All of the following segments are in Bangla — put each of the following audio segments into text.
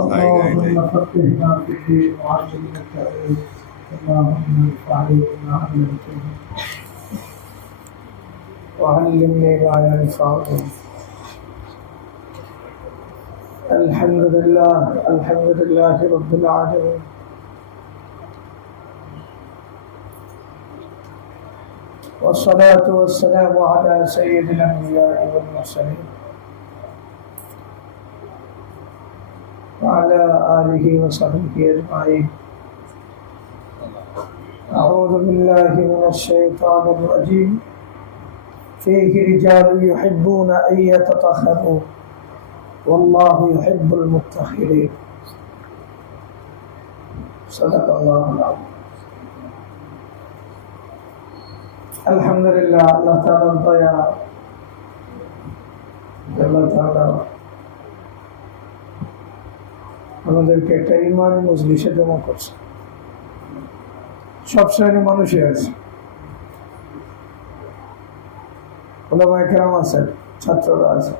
اللهم فقهنا في الدين وعلمنا التأويل اللهم علمنا علمتنا وعلمني ما ينفعني. الحمد لله رب العالمين، والصلاة والسلام على سيد الأنبياء والمرسلين وعلى آله وصحبه أجمعين. أعوذ بالله من الشيطان الرجيم. فيه رجال يحبون أن يتطهروا والله يحب المطهرين. صدق الله العظيم. আলহামদুলিল্লাহ, আল্লাহ তাআলার দয়া, আল্লাহ তাআলা আমাদেরকে একটা ইমানি মজলিসে জমা করছে। সব শ্রেণীর মানুষই আছে, ওলামায়ে কেরাম আছেন, ছাত্ররা আছে,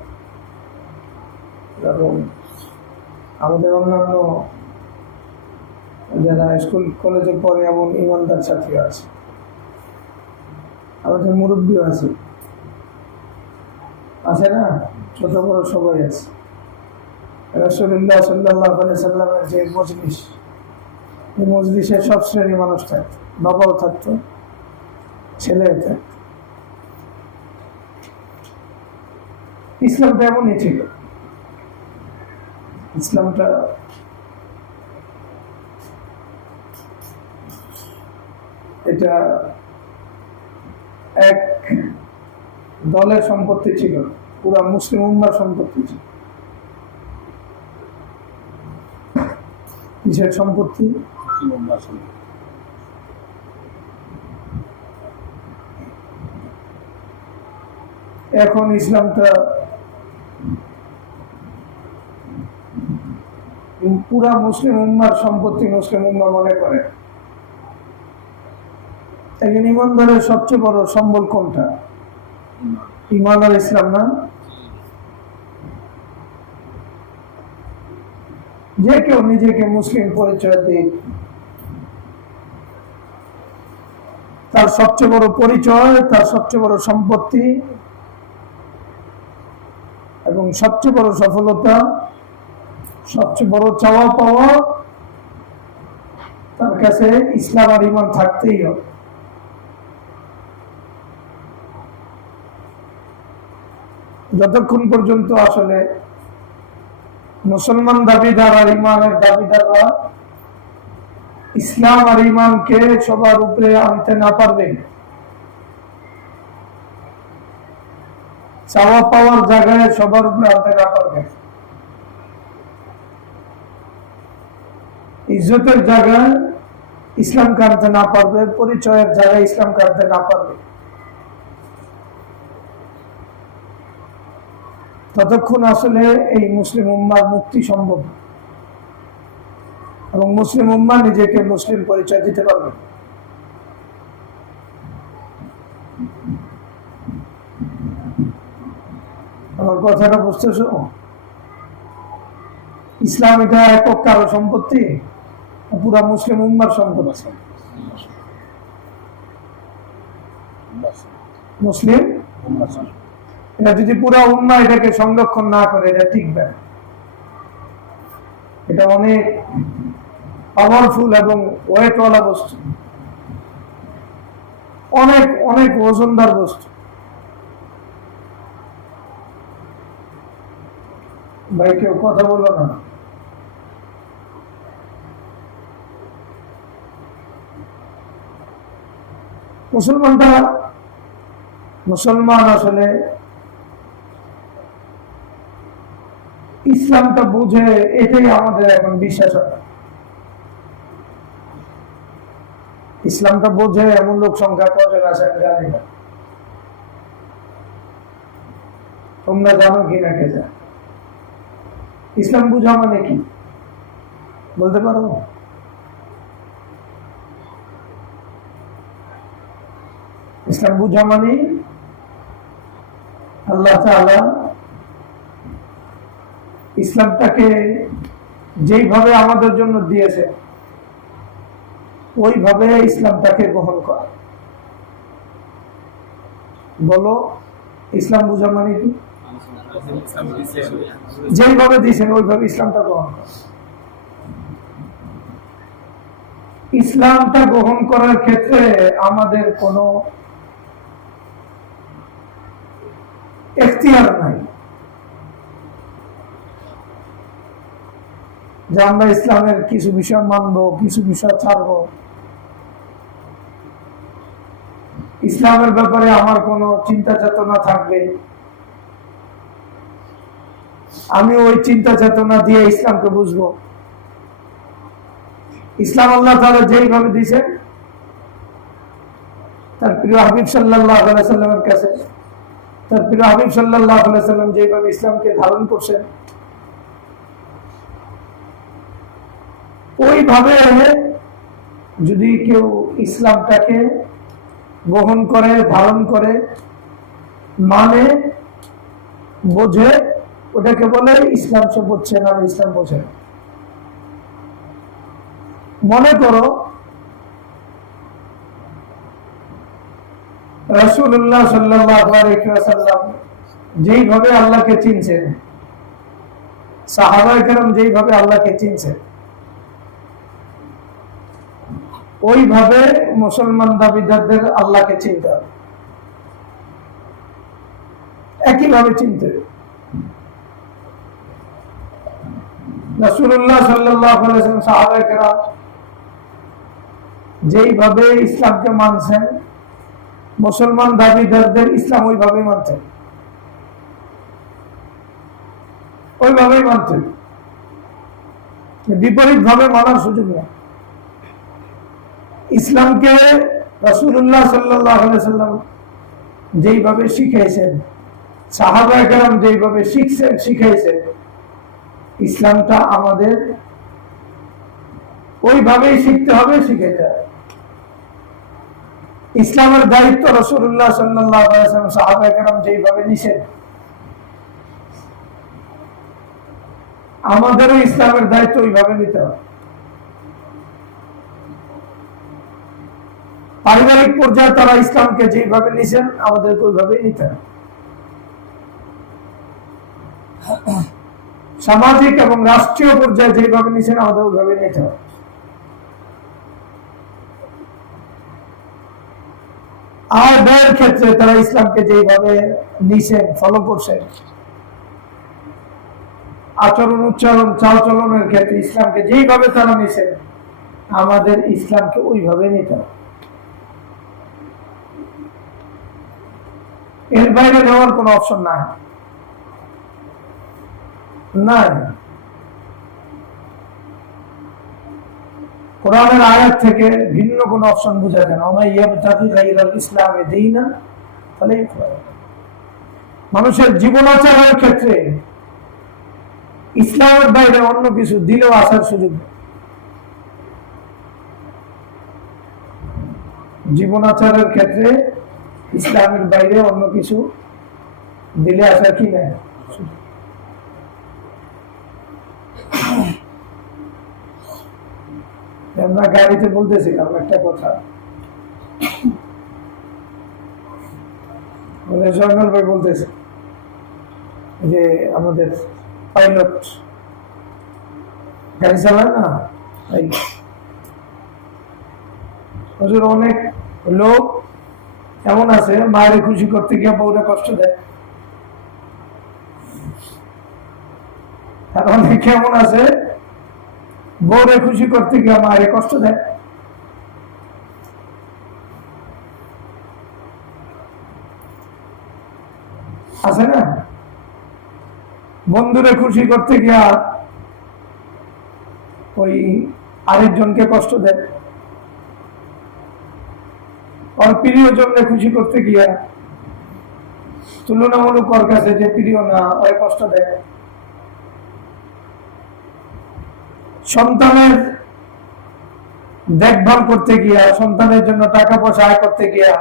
এবং আমাদের অন্যান্য যারা স্কুল কলেজে পড়ে এমন ইমানদার ছাত্রী আছে, আমাদের মুরব্বীও আছে না, ছোট বড় সবাই আছে। রাসূলুল্লাহ সাল্লাল্লাহু আলাইহি সাল্লামের যে মজলিস, এই মজলিসে সব শ্রেণীর মানুষ থাকতো, বাবাও থাকতো, ছেলেও থাকতো। ইসলামটা এমনই ছিল। ইসলামটা এটা এক দলের সম্পত্তি ছিল, পুরা মুসলিম উম্মার সম্পত্তি ছিল। কিসের সম্পত্তি? এখন ইসলামটা পুরা মুসলিম উম্মার সম্পত্তি মুসলিম উম্মা মনে করে। একজন ইমানদারের সবচেয়ে বড় সম্বল কোনটা? ঈমান আর ইসলাম না? যে কেউ নিজেকে মুসলিম পরিচয় দিক, তার সবচেয়ে বড় পরিচয়, তার সবচেয়ে বড় সম্পত্তি এবং সবচেয়ে বড় সফলতা, সবচেয়ে বড় চাওয়া পাওয়া তার কাছে ইসলাম আর ঈমান থাকতেই হবে। যতক্ষণ পর্যন্ত আসলে মুসলমান দাবিদার আর ইমানের দাবিদাররা ইসলাম আর ইমানকে সবার উপরে আনতে না পারবে, চাওয়া পাওয়ার জায়গায় সবার উপরে আনতে না পারবে, ইজ্জতের জায়গায় ইসলামকে আনতে না পারবে, পরিচয়ের জায়গায় ইসলামকে আনতে না পারবে, ততক্ষণ আসলে এই মুসলিম উম্মার মুক্তি সম্ভব এবং মুসলিম উম্মা নিজেকে মুসলিম পরিচয় দিতে পারবে। আমার কথাটা বুঝতেছো? ইসলাম এটা একক কারো সম্পত্তি, পুরা মুসলিম উম্মার সম্পত্তি। মুসলিম এটা যদি পুরা উম্মা এটাকে সংরক্ষণ না করে, এটা টিকবে না। এটা অনেক পাওয়ারফুল এবং ওয়েটওয়ালা বস্তু, অনেক অনেক ওজনদার বস্তু। ভাই কেউ কথা বলো না। মুসলমান আসলে ইসলামটা বুঝে, এটাই আমাদের এখন বিশ্বাস হয়। ইসলামটা বোঝে এমন লোক সংখ্যা কজন আছে আমি জানি না। তোমরা জানো কি না কে জানে? ইসলাম বুঝা মানে কি বলতে পারো? ইসলাম বুঝা মানে আল্লাহ তাআলা ইসলামটাকে যেইভাবে আমাদের জন্য দিয়েছে ওইভাবে ইসলামটাকে গ্রহণ করা। বলো, ইসলাম বুঝা মানে কি? যেইভাবে দিয়েছেন ওইভাবে ইসলামটা গ্রহণ করা। ইসলামটা গ্রহণ করার ক্ষেত্রে আমাদের কোনো এখতিয়ার নাই যে আমরা ইসলামের কিছু বিষয় মানবো, কিছু বিষয় ছাড়বো। ইসলামের ব্যাপারে আমার কোনো চিন্তা চেতনা থাকবে, আমি ওই চিন্তা চেতনা দিয়ে ইসলামকে বুঝবো। ইসলাম আল্লাহ তাআলা যেইভাবে দিয়েছেন তার প্রিয় হাবিব সাল্লাল্লাহু আলাইহি সাল্লামের কাছে, তার প্রিয় হাবিব সাল্লাল্লাহু আলাইহি সাল্লাম যেইভাবে ইসলামকে ধারণ করছেন ওইভাবে যদি কেউ ইসলামটাকে গ্রহণ করে, ধারণ করে, মানে, বোঝে, ওটাকে বলে ইসলাম। সে বুঝছে না, ইসলাম বোঝে না। মনে করো রাসূলুল্লাহ সাল্লাল্লাহু আলাইহি ওয়াসাল্লাম যেইভাবে আল্লাহকে চিনছেন, সাহাবায়ে কেরাম যেইভাবে আল্লাহকে চিনছেন, ওইভাবে মুসলমান দাবিদারদের আল্লাহকে চিনতে হবে, একইভাবে চিনতে। রাসূলুল্লাহ সাল্লাল্লাহু আলাইহি ওয়াসাল্লাম সাহাবায়ে কেরাম যেইভাবে ইসলামকে মানছেন, মুসলমান দাবিদারদের ইসলাম ওইভাবেই মানতেন, ওইভাবেই মানতেন, বিপরীত ভাবে মানার সুযোগ নেই। ইসলামকে রাসূলুল্লাহ সাল্লাল্লাহু আলাইহি ওয়াসাল্লাম যেইভাবে শিখিয়েছেন, সাহাবায়ে কেরাম যেইভাবে শিখিয়েছেন, ইসলামটা আমাদের ওইভাবেই শিখতে হবে, শিখাইতে হবে। ইসলামের দায়িত্ব রাসূলুল্লাহ সাল্লাল্লাহু আলাইহি ওয়াসাল্লাম সাহাবায়ে কেরাম যেইভাবে নিছেন, আমাদেরও ইসলামের দায়িত্ব ওইভাবে নিতে হবে। পারিবারিক পর্যায়ে তারা ইসলামকে যেভাবে নিছেন, আমাদেরকে ওইভাবেই নিতে হবে। সামাজিক এবং রাষ্ট্রীয় পর্যায়ে যেভাবে নিছেন, আমাদের ওইভাবে নিতে হবে। আর ব্যয়ের ক্ষেত্রে তারা ইসলামকে যেভাবে নিছেন, ফলো করছেন, আচরণ, উচ্চারণ, চালচলনের ক্ষেত্রে ইসলামকে যেইভাবে তারা নিছেন, আমাদের ইসলামকে ওইভাবে নিতে হবে। এর বাইরে নেওয়ার কোন অপশন নাই। কোরআনের আয়াত থেকে ভিন্ন কোন অপশন বোঝা যায় না। ইসলামে দেই না, ফলে মানুষের জীবনাচারের ক্ষেত্রে ইসলামের বাইরে অন্য কিছু দিলেও আসার সুযোগ নেই। জীবনাচারের ক্ষেত্রে ইসলামের বাইরে অন্য কিছু দিলে আসার কি নাই। আমরা গাড়িতে বলতেছিলাম একটা কথা, জয়নাল ভাই বলতেছে যে আমাদের পাইলট গাড়ি চালায় না, অনেক লোক এমন আছে মায়ের খুশি করতে গিয়ে বউরে কষ্ট দেয়, আর অনেক এমন আছে বউরে খুশি করতে গিয়ে মায়ের কষ্ট দেয়। আছে না? বন্ধুরে খুশি করতে গিয়া ওই আরেকজনকে কষ্ট দেয়, ওর প্রিয়জনকে খুশি করতে গিয়া তুলনামূলক ওর কাছে যে প্রিয় না, ওই কষ্ট দেয়। সন্তানের দেখভাল করতে গিয়া, সন্তানের জন্য টাকা পয়সা আয় করতে গিয়া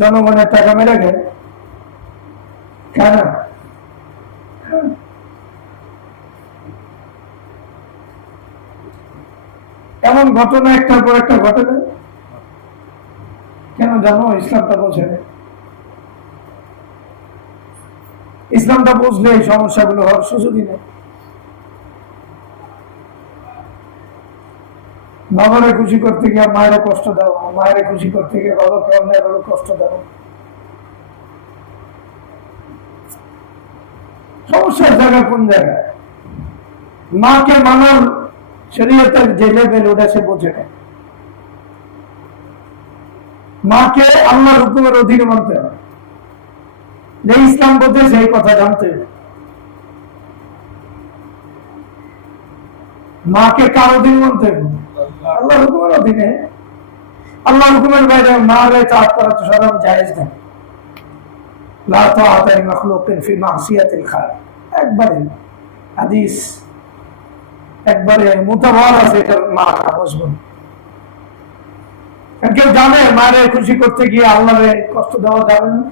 জনগণের টাকা মেরে গেল কেন? এমন ঘটনা একটার পর একটা ঘটে না। কেন জানো? ইসলামটা বোঝে না। ইসলামটা বুঝলে এই সমস্যাগুলো হওয়ার সুযোগই নেই। বাবারে খুশি করতে গিয়ে মায়েরা কষ্ট দাও, মায়েরা খুশি করতে গিয়ে বাবাকে অন্যায়ভাবে কষ্ট দাও। সমস্যার জায়গা কোন জায়গায়? মাকে মানার শরীয়তের যে লেভেল, ওটা সে বোঝে না। মাকে আল্লাহর হুকুমের অধীনে মানতে হবে। যে ইসলাম বোঝে সেই কথা জানতে হবে। মাকে কার অধীনে মানতে হবে? আল্লাহর হুকুমের অধীনে। আল্লাহর হুকুমের বাইরে মারে তাআত করা তো সাধারণ জায়েজ না। লা তাআতা লিমাখলুকিন ফি মাসিয়াতিল খালিক, একবারে হাদিস, একবারে মুতাওয়ার আছে, এটা মা বুঝবেন। কেউ জানে মায়ের খুশি করতে গিয়ে আল্লাহরে কষ্ট দেওয়া যাবে না?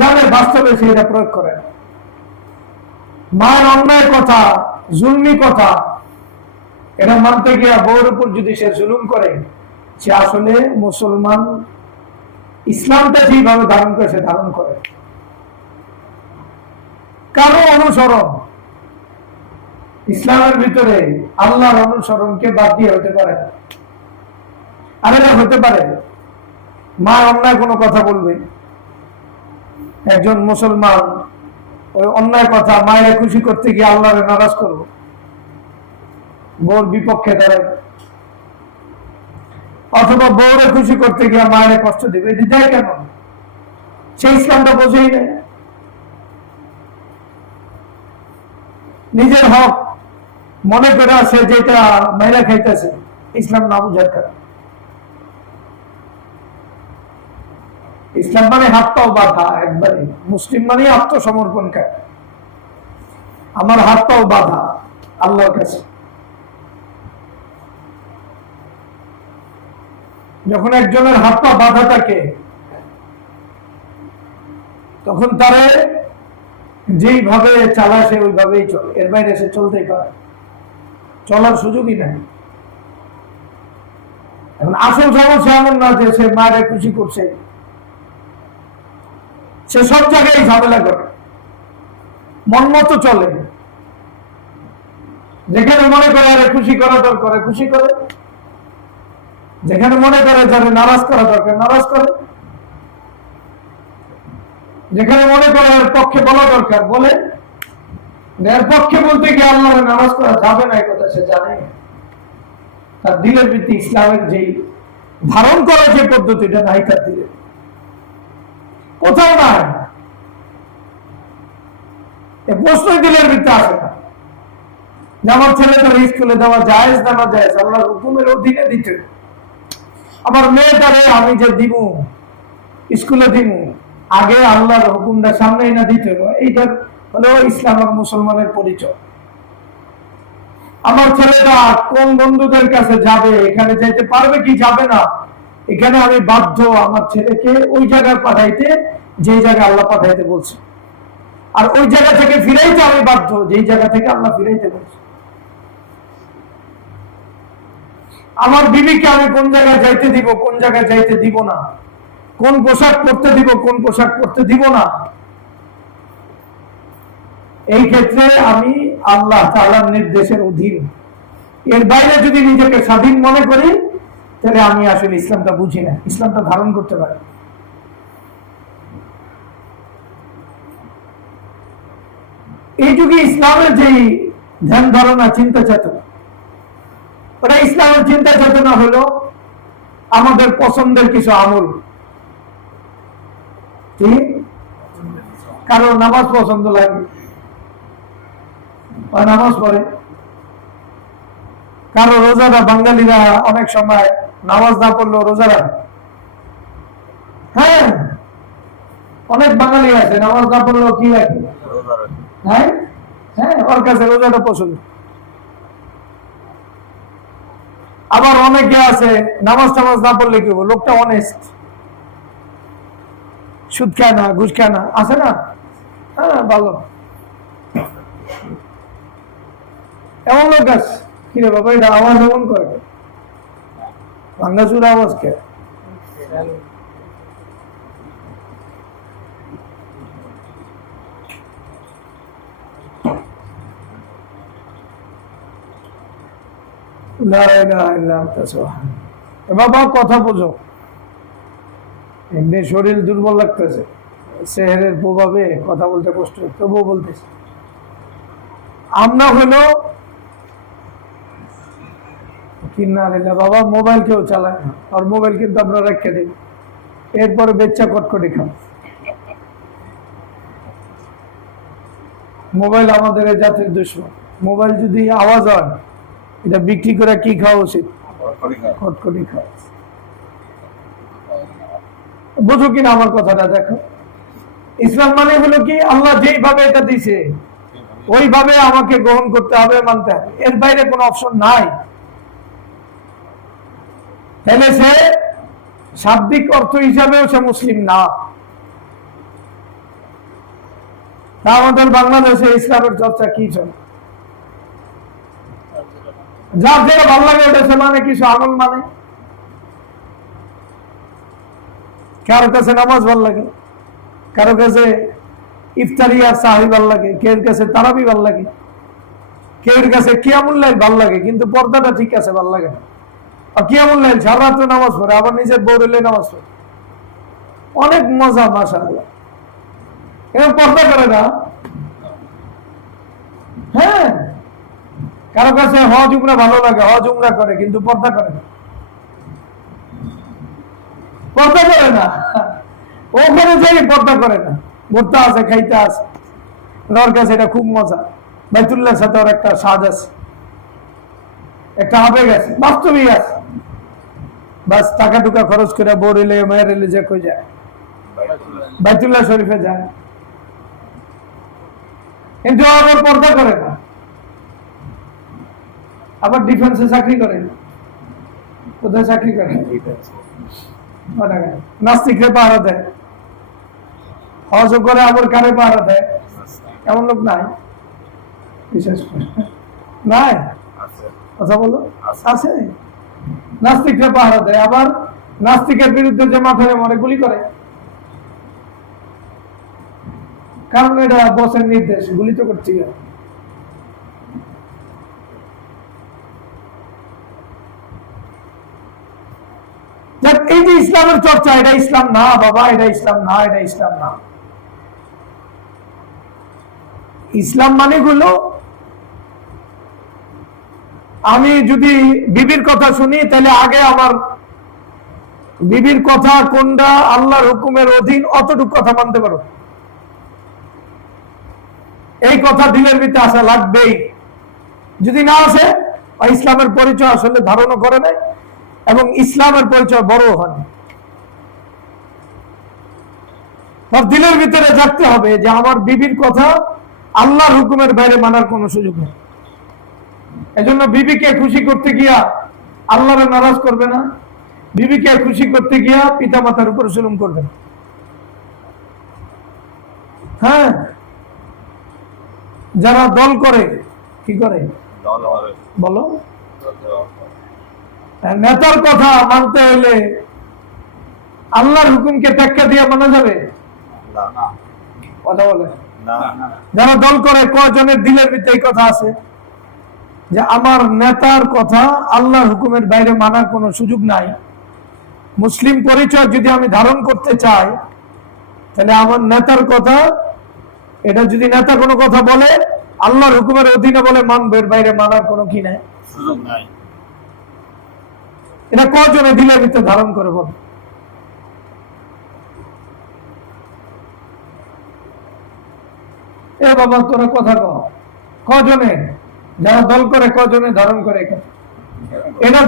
জানে, বাস্তবে সেটা প্রয়োগ করে। মায়ের অন্যায় কথা, জুলমি কথা, এটা মানতে গিয়ে বউর উপর যদি সে জুলুম করে, সে আসলে মুসলমান ইসলামটা যেভাবে ধারণ করে সে ধারণ করে। কারো অনুসরণ ইসলামের ভিতরে আল্লাহর অনুসরণকে বাদ দিয়ে হতে পারে না। আর এটা হতে পারে মা অন্যায় কোনো কথা বলবে, একজন মুসলমান ওই অন্যায় কথা মায়ের খুশি করতে গিয়ে আল্লাহরে নারাজ করবো, বউর বিপক্ষে দাঁড়াবে, অথবা বউরে খুশি করতে গিয়ে মায়ের কষ্ট দেবে। এটি দেয় কেন? সেই ইসলামটা বোঝেই নেই। নিজের হক মনে করে আছে যেটা মায়েরা খাইতেছে, ইসলাম না বুঝার কারণ। ইসলাম মানে হাত পাও বাঁধা, একবারে মুসলিম মানে আত্মসমর্পণকারী। আমার হাত পাও বাঁধা আল্লাহর কাছে। যখন একজনের হাত পা বাঁধা থাকে, তখন তারে যেইভাবে চালা সে ওইভাবেই চলে, এর বাইরে সে চলতেই পারে, চলার সুযোগই নাই। এখন আসল সমস্যা এমন না যে সে মায়ের খুশি করছে, সে সব জায়গায় ঝামেলা করে, মন মতো চলে। যেখানে মনে করে আরে খুশি করা দরকার খুশি করে, যেখানে মনে করে যারা নারাজ করা দরকার নারাজ করে, যেখানে মনে করে এর পক্ষে বলা দরকার বলে। এর পক্ষে বলতে গিয়ে আল্লাহর নারাজ করা যাবে না, এই কথা সে জানে। তার দিলের ভিত্তি ইসলামের যে ধারণ করার যে পদ্ধতিটা নাই তার দিলে, কোথাও নাই। প্রশ্নই দিলের ভিত্তি আসে না যে আমার ছেলেটার স্কুলে দেওয়া জায়েজ না না জায়েজ, আল্লাহর হুকুমের অধীনে দিতে। আমার মেয়েটারে আমি যে দিব স্কুলে দিব, আগে আল্লাহর হুকুমটা সামনেই না দিতে হবে, এইটার হলো ইসলাম আর মুসলমানের পরিচয়। আমার ছেলেটা কোন বন্ধুদের কাছে যাবে, এখানে যাইতে পারবে কি যাবে না, এখানে আমি বাধ্য আমার ছেলেকে ওই জায়গায় পাঠাইতে যে জায়গায় আল্লাহ পাঠাইতে বলছে, আর ওই জায়গা থেকে ফিরাইতে আমি বাধ্য যেই জায়গা থেকে আল্লাহ ফিরাইতে বলছে। আমার বিবিকে আমি কোন জায়গায় যাইতে দিব, কোন জায়গায় যাইতে দিব না, কোন পোশাক পরতে দিব, কোন পোশাক পরতে দিব না, এই ক্ষেত্রে আমি আল্লাহ তাআলার নির্দেশের অধীন। এর বাইরে যদি নিজেকে স্বাধীন মনে করি, তাহলে আমি আসলে ইসলামটা বুঝি না, ইসলামটা ধারণ করতে পারি। এই যুগে ইসলামের যে ধ্যান ধারণা, চিন্তা চেতনা, ওটা ইসলামের চিন্তা চেতনা হলো আমাদের পছন্দের কিছু আমল। কারো নামাজ পছন্দ লাগে, নামাজ পড়ে। কারো রোজারা, বাঙালিরা অনেক সময় নামাজ না পড়লেও রোজা রাখে। হ্যাঁ, অনেক বাঙালি আছে নামাজ না পড়লেও কি রাখে, হ্যাঁ হ্যাঁ, ওর কাছে রোজাটা পছন্দ। আবার অনেকে আছে নামাজ টামাজ না পড়লে কি বলবো, লোকটা অনেস্ট, সুদ খায় না, ঘুষ খায় না, আছে না? হ্যাঁ, ভালো, এমন লোক আছে। কিরে বাবা, এটা আওয়াজ এমন করে, ভাঙ্গাচুর আওয়াজ কে? বাবা কথা বোঝো, এমনি শরীর দুর্বল লাগতেছে, সেহেরের প্রভাবে কথা বলতে কষ্ট, তবুও বলতেছে। আমরা হলো কিনা বাবা মোবাইল কেউ চালায় না, আর মোবাইল কিন্তু আমরা রেখে দিই, এরপরে বেচ্চা কটকটি খান। মোবাইল আমাদের এই জাতির দুশ্মন। মোবাইল যদি আওয়াজ হয়, এটা বিক্রি করে কি খাওয়া উচিত? কটকটি খাওয়া। বুঝো কিনা আমার কথাটা? দেখো, ইসলাম মানে হলো কি, আল্লাহ যেইভাবে এটা দিছে ওইভাবে আমাকে গ্রহণ করতে হবে, মানতে হবে, এর বাইরে কোনো অপশন নাই। তাহলে সে শাব্দিক অর্থ হিসাবেও সে মুসলিম না। তা আমাদের বাংলাদেশে ইসলামের চর্চা কি চলে? যার যেটা ভালো লাগে ওটা সে মানে, কিছু আমল মানে। কারো কাছে নামাজ ভাল লাগে, কারো কাছে ইফতারি আর সাহি ভাল লাগে, কেউ কাছে তারাবি ভাল লাগে, কেউ কাছে কিয়ামুল লাইল ভাল লাগে, কিন্তু পর্দাটা ঠিক আছে ভাল লাগে না। আর কিয়ামুল লাইল সারা রাত্রে নামাজ পড়ে, আবার নিজের বউ রেলে নামাজ পড়ে, অনেক মজা মাশাআল্লাহ। এরকম পর্দা করে না। হ্যাঁ, কারো কাছে হজ উমরা ভালো লাগে, হজ উমরা করে, কিন্তু পর্দা করে না, পর্দা করে না। ওখানে যাই পর্দা করে না, ঘুরতে আছে, খাইতে আছে, ওর কাছে এটা খুব মজা। বাইতুল্লাহর সাথে ওর একটা সাজ আছে, একটা আবেগ আছে, বাস্তবিক আছে। বাস টাকা টুকা খরচ করে বউ রেলে মেয়ের রেলে যে কই যায়, বাইতুল্লাহ শরীফে যায়, কিন্তু আবার পর্দা করে না। আবার ডিফেন্সে চাকরি করে, কোথায় চাকরি করে? নাস্তিকরে পাহারা দেয়, হজ করে, আবার কারে পাহারা দেয়? এমন লোক নাই বিশেষ করে? নাই? কথা বলো, আছে। নাস্তিকরে পাহারা দেয়, আবার নাস্তিকের বিরুদ্ধে যে মাথায় মরে গুলি করে, কারণ এটা বসের নির্দেশ, গুলি তো করতেই হয়। এই যে ইসলামের চর্চা, এটা ইসলাম না বাবা, এটা ইসলাম না, এটা ইসলাম না। ইসলাম মানে হলো, আমি যদি বিবির কথা শুনি, তাহলে আগে আমার বিবির কথা কোনটা আল্লাহর হুকুমের অধীন, অতটুকু কথা মানতে পারো। এই কথা দিলের ভিতরে আসা লাগবেই। যদি না আসে, ইসলামের পরিচয় আসলে ধারণ করে নাই, এবং ইসলামের পরিচয় বড় হয়। দিলের ভিতরে জানতে হবে যে আমার বিবির কথা আল্লাহর হুকুমের বাইরে মানার কোন সুযোগ নেই। এজন্য বিবিকে খুশি করতে গিয়া আল্লাহরে নারাজ করবে না, বিবিকে খুশি করতে গিয়া পিতা মাতার উপর জুলুম করবে না। হ্যাঁ, যারা দল করে, কি করে বলো? নেতার কথা মানতে হলে আল্লাহর হুকুমকে টেক্কা দিয়ে মানা যাবে? কথা বলে যারা দল করে, কয়জনের দিলের ভিতরে এই কথা আছে যে আমার নেতার কথা আল্লাহর হুকুমের বাইরে মানার কোনো সুযোগ নাই? মুসলিম পরিচয় যদি আমি ধারণ করতে চাই, তাহলে আমার নেতার কথা, এটা যদি নেতা কোনো কথা বলে আল্লাহর হুকুমের অধীনে বলে মানবে, এর বাইরে মানার কোনো কি নাই, সুযোগ নাই। এটা কজনে দিলের ভিতরে ধারণ করে বল? এ বাবা তোরা কথা কও, কজনে যারা দল করে, কজনে ধারণ করে? এটা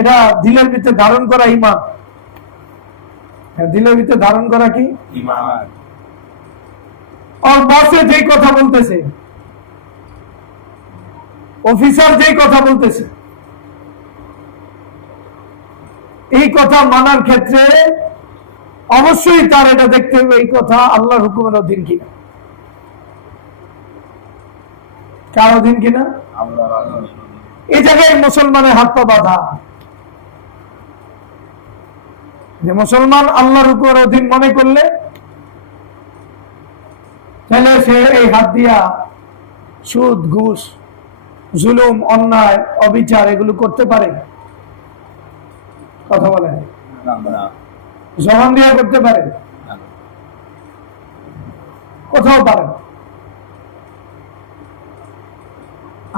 এটা দিলের ভিতরে ধারণ করা ঈমান। দিলের ভিতরে ধারণ করা কি ঈমান। আর বসে যেই কথা বলতেছে, অফিসার যেই কথা বলতেছে, এই কথা মানার ক্ষেত্রে অবশ্যই তার এটা দেখতে হবে এই কথা আল্লাহর হুকুমের অধীন কিনা, কার অধীন কিনা। এই জায়গায় মুসলমানের হাত পা বাঁধা, যে মুসলমান আল্লাহর উপর অধীন মনে করলে তাহলে সে এই হাত দিয়া সুদ, ঘুষ, জুলুম, অন্যায়, অবিচার এগুলো করতে পারে? কথা বলেন, জবান দিয়া করতে পারে? কোথাও পারে।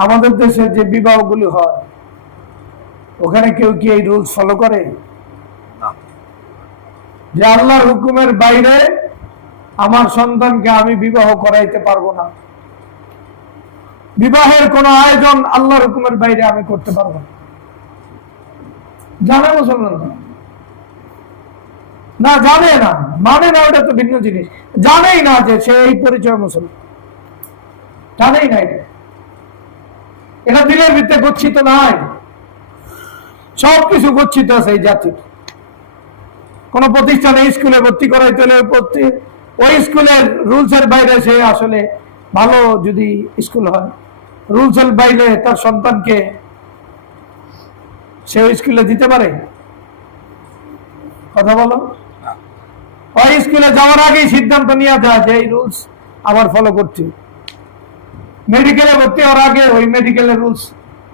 আমাদের দেশে যে বিবাহগুলি হয় ওখানে কেউ কি এই রুলস ফলো করে যে আল্লাহর হুকুমের বাইরে আমার সন্তানকে আমি বিবাহ করাইতে পারবো না, বিবাহের কোন আয়োজন আল্লাহর হুকুমের বাইরে আমি করতে পারবো না? জানে মুসলমান না? জানে না, মানে না, ওটা তো ভিন্ন জিনিস। জানেই না যে সে এই পরিচয় মুসলমান, জানেই না। এটা দিলের ভিতরে গচ্ছিত নাই, সবকিছু গচ্ছিত আছে এই জাতির। কোন প্রতিষ্ঠানে স্কুলে ভর্তি করাইতে হলে ওই স্কুলের রুলস এর বাইরে সে আসলে ভালো যদি স্কুল হয়, রুলস এর বাইরে তার সন্তানকে সে স্কুলে দিতে পারে? কথা বলো। ওই স্কুলে যাওয়ার আগেই সিদ্ধান্ত নিয়ে যায় যে এই রুলস আবার ফলো করছি। মেডিকেলে ভর্তি হওয়ার আগে ওই মেডিকেলের রুলস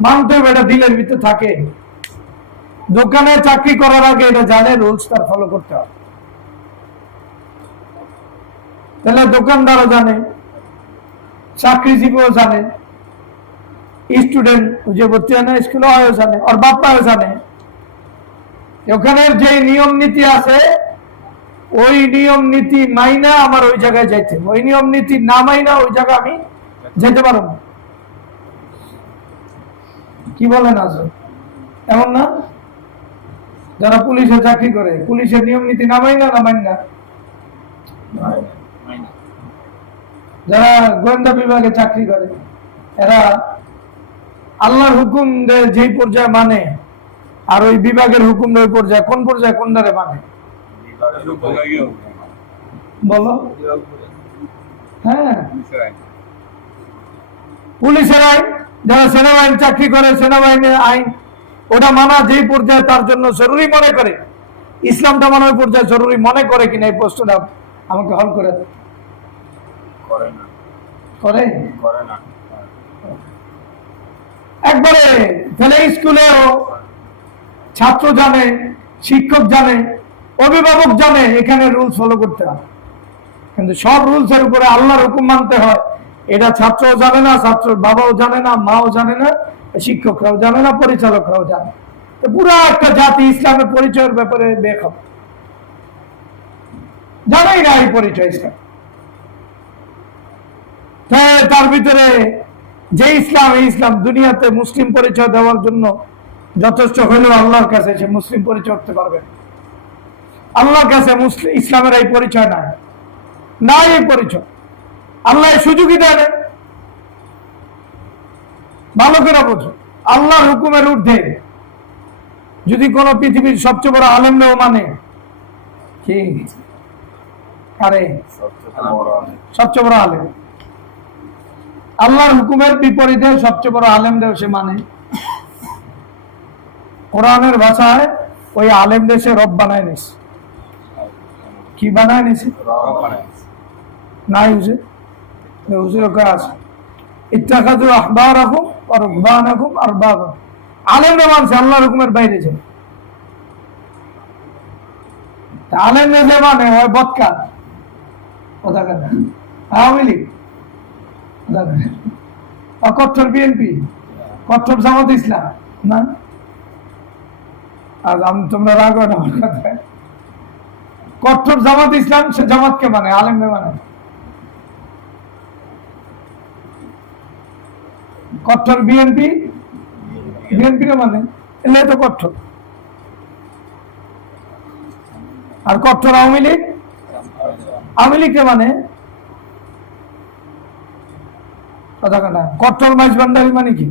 মানতে হবে, এটা দিলের ভিতরে থাকে। দোকানে চাকরি করার আগে এটা জানে রুলস তার ফলো করতে হবে। তাহলে দোকানদারও জানে, চাকরিজীবীও জানে, স্টুডেন্ট যে ভর্তি হয় না স্কুলে হয়ও জানে, আর বাপ্পাও জানে ওখানে যে নিয়ম নীতি আছে ওই নিয়ম নীতি মাইনা আমার ওই জায়গায় যাইতে, ওই নিয়ম নীতি না মাইনা ওই জায়গায় আমি যেতে পারবো না। কি বলেন আছে এমন না? যারা পুলিশে চাকরি করে, পুলিশের নিয়ম নীতি না মাইনা যারা গোয়েন্দা বিভাগে চাকরি করে এরা আল্লাহর হুকুম যেই পর্যায়ে মানে আর ওই বিভাগের হুকুম ওই পর্যায়ে কোন পর্যায়ে কোন দ্বারে মানে বলো? হ্যাঁ, পুলিশের আইন, যারা সেনাবাহিনী চাকরি করে সেনাবাহিনীর আইন ওটা মানা যেই পর্যায়ে তার জন্য জরুরি মনে করে, ইসলামটা মানা ওই পর্যায়ে জরুরি মনে করে কিনা এই প্রশ্নটা আমাকে হল করে দেয়। করে না একবারে। তাহলে স্কুলেও ছাত্র জানে, শিক্ষক জানে, অভিভাবক জানে এখানে রুলস ফলো করতে হয়, কিন্তু সব রুলস এর উপরে আল্লাহর হুকুম মানতে হয় এটা ছাত্রও জানে না, ছাত্রের বাবাও জানে না, মাও জানে না, শিক্ষকরাও জানে না, পরিচালকরাও জানে। পুরো একটা জাতি ইসলামের পরিচয়ের ব্যাপারে বেখবর, জানাই না এই পরিচয় ইসলাম। তার ভিতরে যে ইসলাম, এই ইসলাম দুনিয়াতে মুসলিম পরিচয় দেওয়ার জন্য যথেষ্ট হলেও আল্লাহর কাছে সে মুসলিম পরিচয় করতে পারবে। আল্লাহর কাছে মুসলিম ইসলামের এই পরিচয় নাই, নাই এই পরিচয়। আল্লাহ সুযোগই দেয় না। ভালো করে বোঝো, আল্লাহর হুকুমের ঊর্ধ্বে যদি কোন পৃথিবীর সবচেয়ে বড় আলেমরাও মানে, কি আরে সবচেয়ে বড় আলেম, আল্লাহর হুকুমের বিপরীতে সবচেয়ে বড় আলেমরাও সে মানে, কোরআনের ভাষায় ওই আলেম দেশে রব বানায় নিছে। কি বানায় নিছে? নাই হুজুর আছে ইত্তাখাযু আহবারাহুম ওয়া রুহবানাহুম আরবাবা। আলেমরা মানছে আল্লাহর হুকুমের বাইরে যায়। আলেমরা যে মানে ওই বদকার কথা কথা আওয়ামী লীগ, কট্টর বিএনপি, কট্টর জামাত ইসলাম না। আর তোমরা রাগ হয় না আমার কথায়। কট্টর জামাত ইসলাম সে জামাতকে মানে, আলেমকে মানে। কট্টর বিএনপি, বিএনপিকে মানে, এলে তো কট্টর। আর কট্টর আওয়ামী লীগ, আওয়ামী লীগকে মানে কথা কথা। কট্টর মাইজভান্ডারি মানে কি?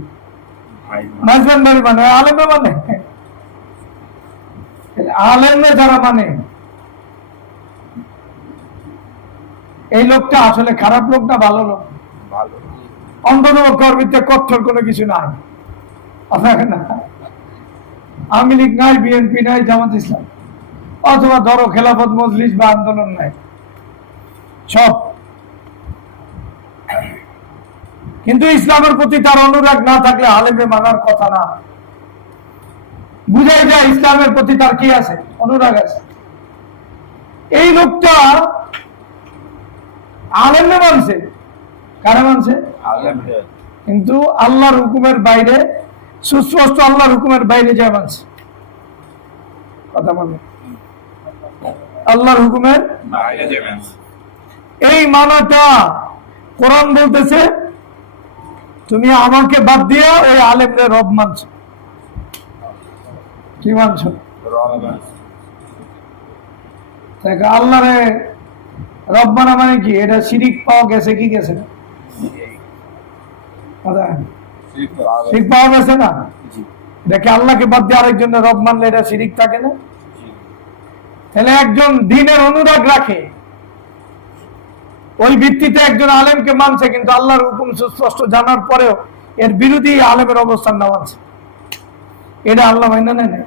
মাইজভান্ডারি মানে আলেমে মানে, আলেমে যারা মানে এই লোকটা আসলে খারাপ লোক না ভালো লোক? অন্তত ভিতরে কঠোর কোনো কিছু নাই। আপনাকে না, আওয়ামী লীগ নাই, বিএনপি নাই, জামাত ইসলাম, অথবা ধরো খেলাফত মজলিস বা আন্দোলন নাই, সব। কিন্তু ইসলামের প্রতি তার অনুরাগ না থাকলে আলেমে মানার কথা না। বুঝাই যায় ইসলামের প্রতি তার কি আছে, অনুরাগ আছে। এই লোকটা আলেমে মানছে, কারা মানছে? কিন্তু আল্লাহর হুকুমের বাইরে, সুস্পষ্ট আল্লাহর হুকুমের বাইরে যা মানছে, কথা মানে আল্লাহর হুকুমের এই মানাটা কোরআন বলতেছে তুমি আমাকে বাদ দিয়ে ওই আলেমরে রব মানছো। কি মানছো? আল্লাহরে রব মানা মানে কি? এটা শিরিক পাওয়া গেছে কি গেছে না? শিরিক পাওয়া গেছে না? দেখে আল্লাহকে বাদ দিয়ে আরেকজনের রব মানলে এটা শিরিক থাকে না? তাহলে একজন দ্বীনের অনুরাগ রাখে, ওই ভিত্তিতে একজন আলেমকে মানছে, কিন্তু আল্লাহর হুকুম সুস্পষ্ট জানার পরেও এর বিরোধী আলেমের অবস্থান না মানছে, এটা আল্লাহ মাইনা নেয় না।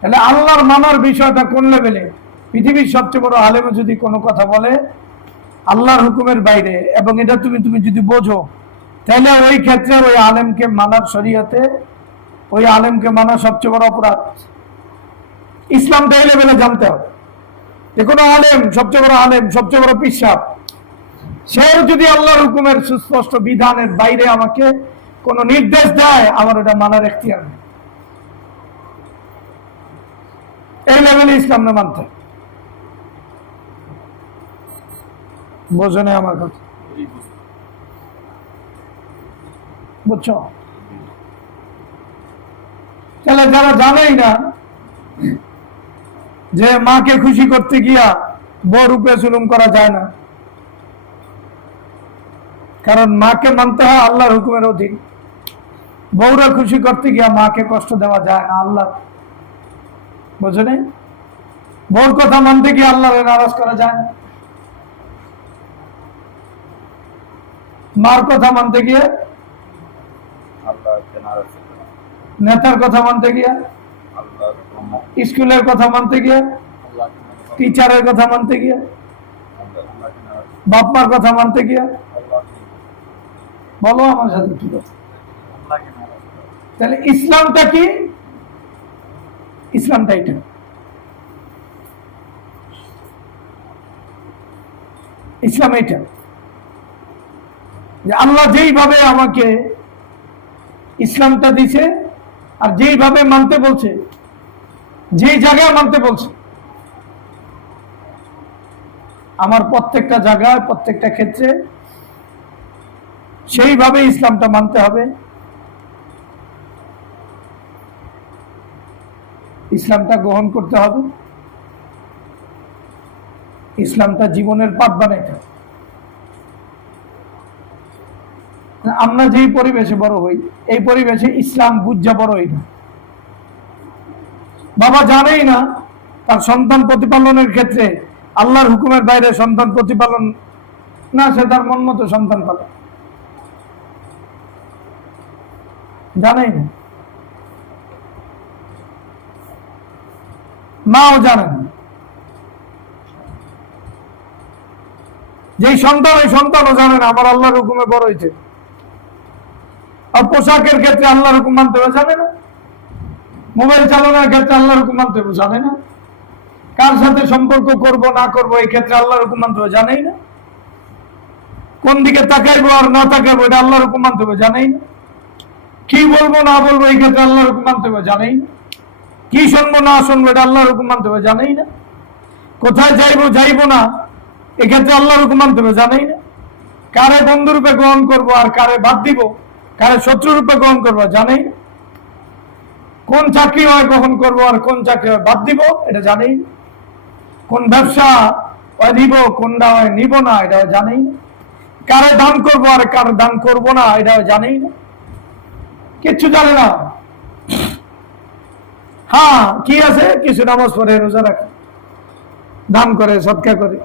তাহলে আল্লাহর মানার বিষয়টা কোন লেভেলে? পৃথিবীর সবচেয়ে বড় আলেমে যদি কোনো কথা বলে আল্লাহর হুকুমের বাইরে, এবং এটা তুমি যদি বোঝো, তাহলে ওই ক্ষেত্রে ওই আলেমকে মানার শরীয়তে ওই আলেমকে মানা সবচেয়ে বড় অপরাধ। ইসলামটা এই লেভেলে জানতে হবে। যে কোনো আলেম, সবচেয়ে বড় আলেম, সবচেয়ে বড় পিসাব, সেও যদি আল্লাহর হুকুমের সুস্পষ্ট বিধানের বাইরে আমাকে কোনো নির্দেশ দেয়, আমার ওটা মানার এখতিয়ার নেই। এই লেভেলে ইসলাম না মানতে। বোঝো না আমার কথা? বুঝছো? তাহলে যারা জানেই না যে মাকে খুশি করতে গিয়া বউ রূপে জুলুম করা যায় না, কারণ মাকে মানতে হয় আল্লাহর হুকুমের অধীন। বউরা খুশি করতে গিয়া মাকে কষ্ট দেওয়া যায় না, আল্লাহ। বুঝো না? বউর কথা মানতে গিয়ে আল্লাহরে নারাজ করা যায় না। মার কথা মানতে গিয়ে, নেতার কথা মানতে গিয়ে, স্কুলের কথা মানতে গিয়ে, টিচারের কথা মানতে গিয়ে, বাপ মার কথা মানতে গিয়ে, বলো আমার সাথে কি কথা? তাহলে ইসলামটা কি? ইসলামটা এটা। ইসলাম এটা যে আল্লাহ যেইভাবে আমাকে ইসলামটা দিছে আর যেইভাবে মানতে বলছে, যেই জায়গায় মানতে বলছে, আমার প্রত্যেকটা জায়গায়, প্রত্যেকটা ক্ষেত্রে সেইভাবে ইসলামটা মানতে হবে। ইসলামটা গ্রহণ করতে হবে, ইসলামটা জীবনের পাঠ বানাইতে হবে। আমরা যেই পরিবেশে বড় হই, এই পরিবেশে ইসলাম বুঝা বড় হই না। বাবা জানেই না তার সন্তান প্রতিপালনের ক্ষেত্রে আল্লাহর হুকুমের বাইরে সন্তান প্রতিপালন না, সে তার মন মতো সন্তান পালন জানেই না, মাও জানেন। যেই সন্তান, ওই সন্তানও জানেন আমার আল্লাহর হুকুমে বড় হয়েছে। আর পোশাকের ক্ষেত্রে আল্লাহর হুকুম মানতে হবে, জানে না। মোবাইল চালানোর ক্ষেত্রে আল্লাহর হুকুম মানতে হবে, জানে না। কার সাথে সম্পর্ক করব না করব এই ক্ষেত্রে আল্লাহর হুকুম মানতে হবে, জানেই না। কোন দিকে তাকাইবো আর না তাকাইবো এটা আল্লাহর হুকুম মানতে হবে, জানেই না। কি বলবো না বলবো এই ক্ষেত্রে আল্লাহর হুকুম মানতে হবে, জানেই না। কি শুনবো না শুনবো এটা আল্লাহর হুকুম মানতে হবে, জানেই না। কোথায় যাইবো না এক্ষেত্রে আল্লাহর হুকুম মানতে হবে, জানেই না। কারে বন্ধু রূপে গ্রহণ করবো আর কারে বাদ দিব, কারে শত্রু রূপে গ্রহণ করবো, জানেই না। কোন চাকরি হয় গ্রহণ করবো আর কোন চাকরি হয় বাদ দিব, এটা জানেই না। কোন ব্যবসা হয় নিব, কোনটা হয় নিব না, এটা জানেই না। কারে দান করবো আর কার দান করবো না, এটা জানেই না। কিচ্ছু জানে না। হ্যাঁ, কি আছে, কিছু নামাজ পড়ে, রোজা রাখে, দান করে, সৎকার করে,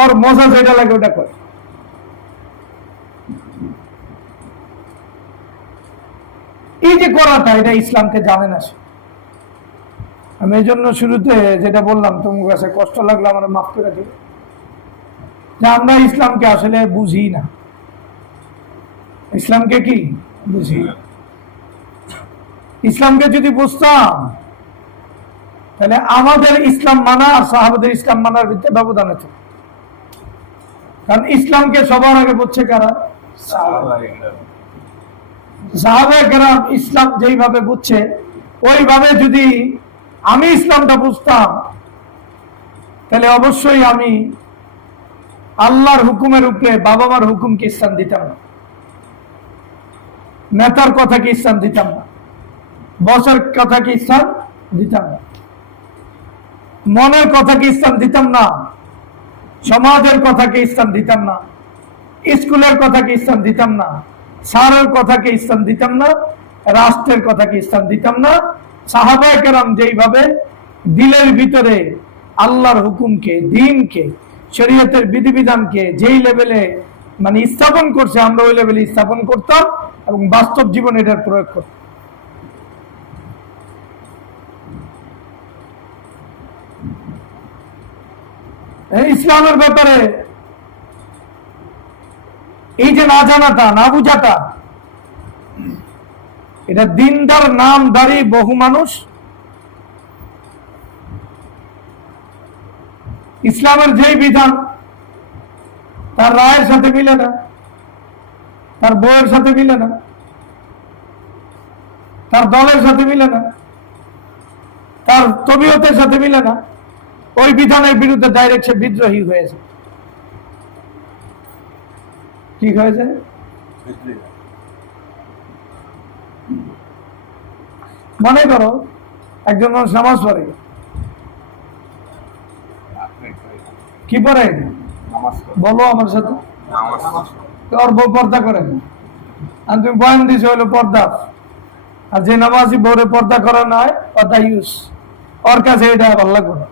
ওর মজা যেটা লাগে ওটা করে। এই যে করাটা, এটা ইসলামকে জানে না সে। আমি এই জন্য শুরুতে যেটা বললাম, তোমার কাছে কষ্ট লাগলো, আমার মাফ করে দিবে, যে আমরা ইসলামকে আসলে বুঝি না। ইসলামকে কি বুঝি? ইসলামকে যদি বুঝতাম তাহলে আমাদের ইসলাম মানা আর সাহাবাদের ইসলাম মানার ভিতরে ব্যবধান আছে। কারণ ইসলামকে সবার আগে বুঝছে কারা? সাহাবায়ে কেরাম ইসলাম যেইভাবে বুঝছে ওইভাবে যদি আমি ইসলামটা বুঝতাম তাহলে অবশ্যই আমি আল্লাহর হুকুমের উপরে বাবা মার হুকুমকে স্থান দিতাম না, নেতার কথাকে স্থান দিতাম না, বসের কথাকে স্থান দিতাম না, মনের কথাকে স্থান দিতাম না, সমাজের কথাকে স্থান দিতাম না, স্কুলের কথাকে স্থান দিতাম না, স্যারের কথাকে স্থান দিতাম না, রাষ্ট্রের কথাকে স্থান দিতাম না। সাহাবায়ে কেরাম যেইভাবে দিলের ভিতরে আল্লাহর হুকুমকে, দ্বীনকে, শরীয়তের বিধিবিধানকে যেই লেভেলে মানে স্থাপন করছে, আমরা ওই লেভেলে স্থাপন করতাম এবং বাস্তব জীবনে এটার প্রয়োগ করতাম। ইসলামের ব্যাপারে এই যে না জানাটা, না বুঝাটা, এটা দিনদার নামদারি বহু মানুষ ইসলামের যেই বিধান তার রায়ের সাথে মিলে না, তার বউয়ের সাথে মিলে না, তার দলের সাথে মিলে না, তার তবিয়তের সাথে মিলে না, ওই বিধানের বিরুদ্ধে ডাইরেক্ট সে বিদ্রোহী হয়েছে। কি হয়েছে? মনে করো একজন মানুষ নামাজ পড়ে, কি পড়ে বলো আমার সাথে, ওর বউ পর্দা করে, আর তুমি বয়ান দিছো হলো পর্দা, আর যে নামাজি বউরে পর্দা করা নয় পর্দা ইউজ, ওর কাছে এটা ভালো লাগবে না।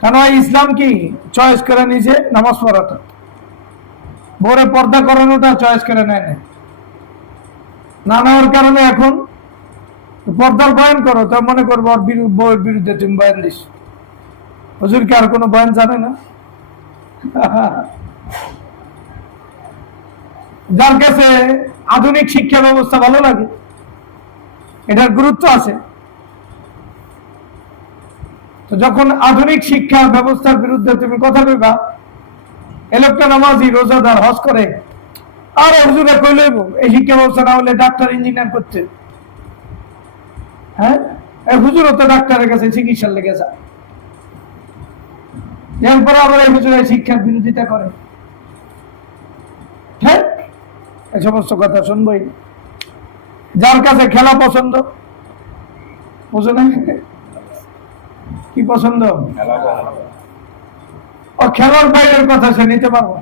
কেন? ইসলাম কি চয়েস করে নিয়েছে নামাজ পড়াটা, বউরে পর্দা করানোটা চয়েস করে নেয় না নেওয়ার কারণে এখন পর্দার বয়ান করো, তা মনে করবো ওর বউয়ের বিরুদ্ধে তুমি বয়ান দিস। হুজুর কি আর কোনো বয়ান জানে না? যার কাছে আধুনিক শিক্ষা ব্যবস্থা ভালো লাগে, এটার গুরুত্ব আছে, তো যখন আধুনিক শিক্ষা ব্যবস্থার বিরুদ্ধে তুমি কথা বলবা, এ লোকটা নামাজি, রোজাদার, হজ করে, আর হুজুরে কই লইব এই শিক্ষা ব্যবস্থা না হলে ডাক্তার ইঞ্জিনিয়ার করতে, হ্যাঁ হুজুর তো ডাক্তারের কাছে চিকিৎসার লেগে যায়, এরপরে আবার এই হুজুরের শিক্ষার বিরোধিতা করে। হ্যাঁ, এই সমস্ত কথা শুনবই। যার কাছে খেলা পছন্দ, বুঝো না কি পছন্দ, ও খেলার বাইরের কথা সে নিতে পারবো,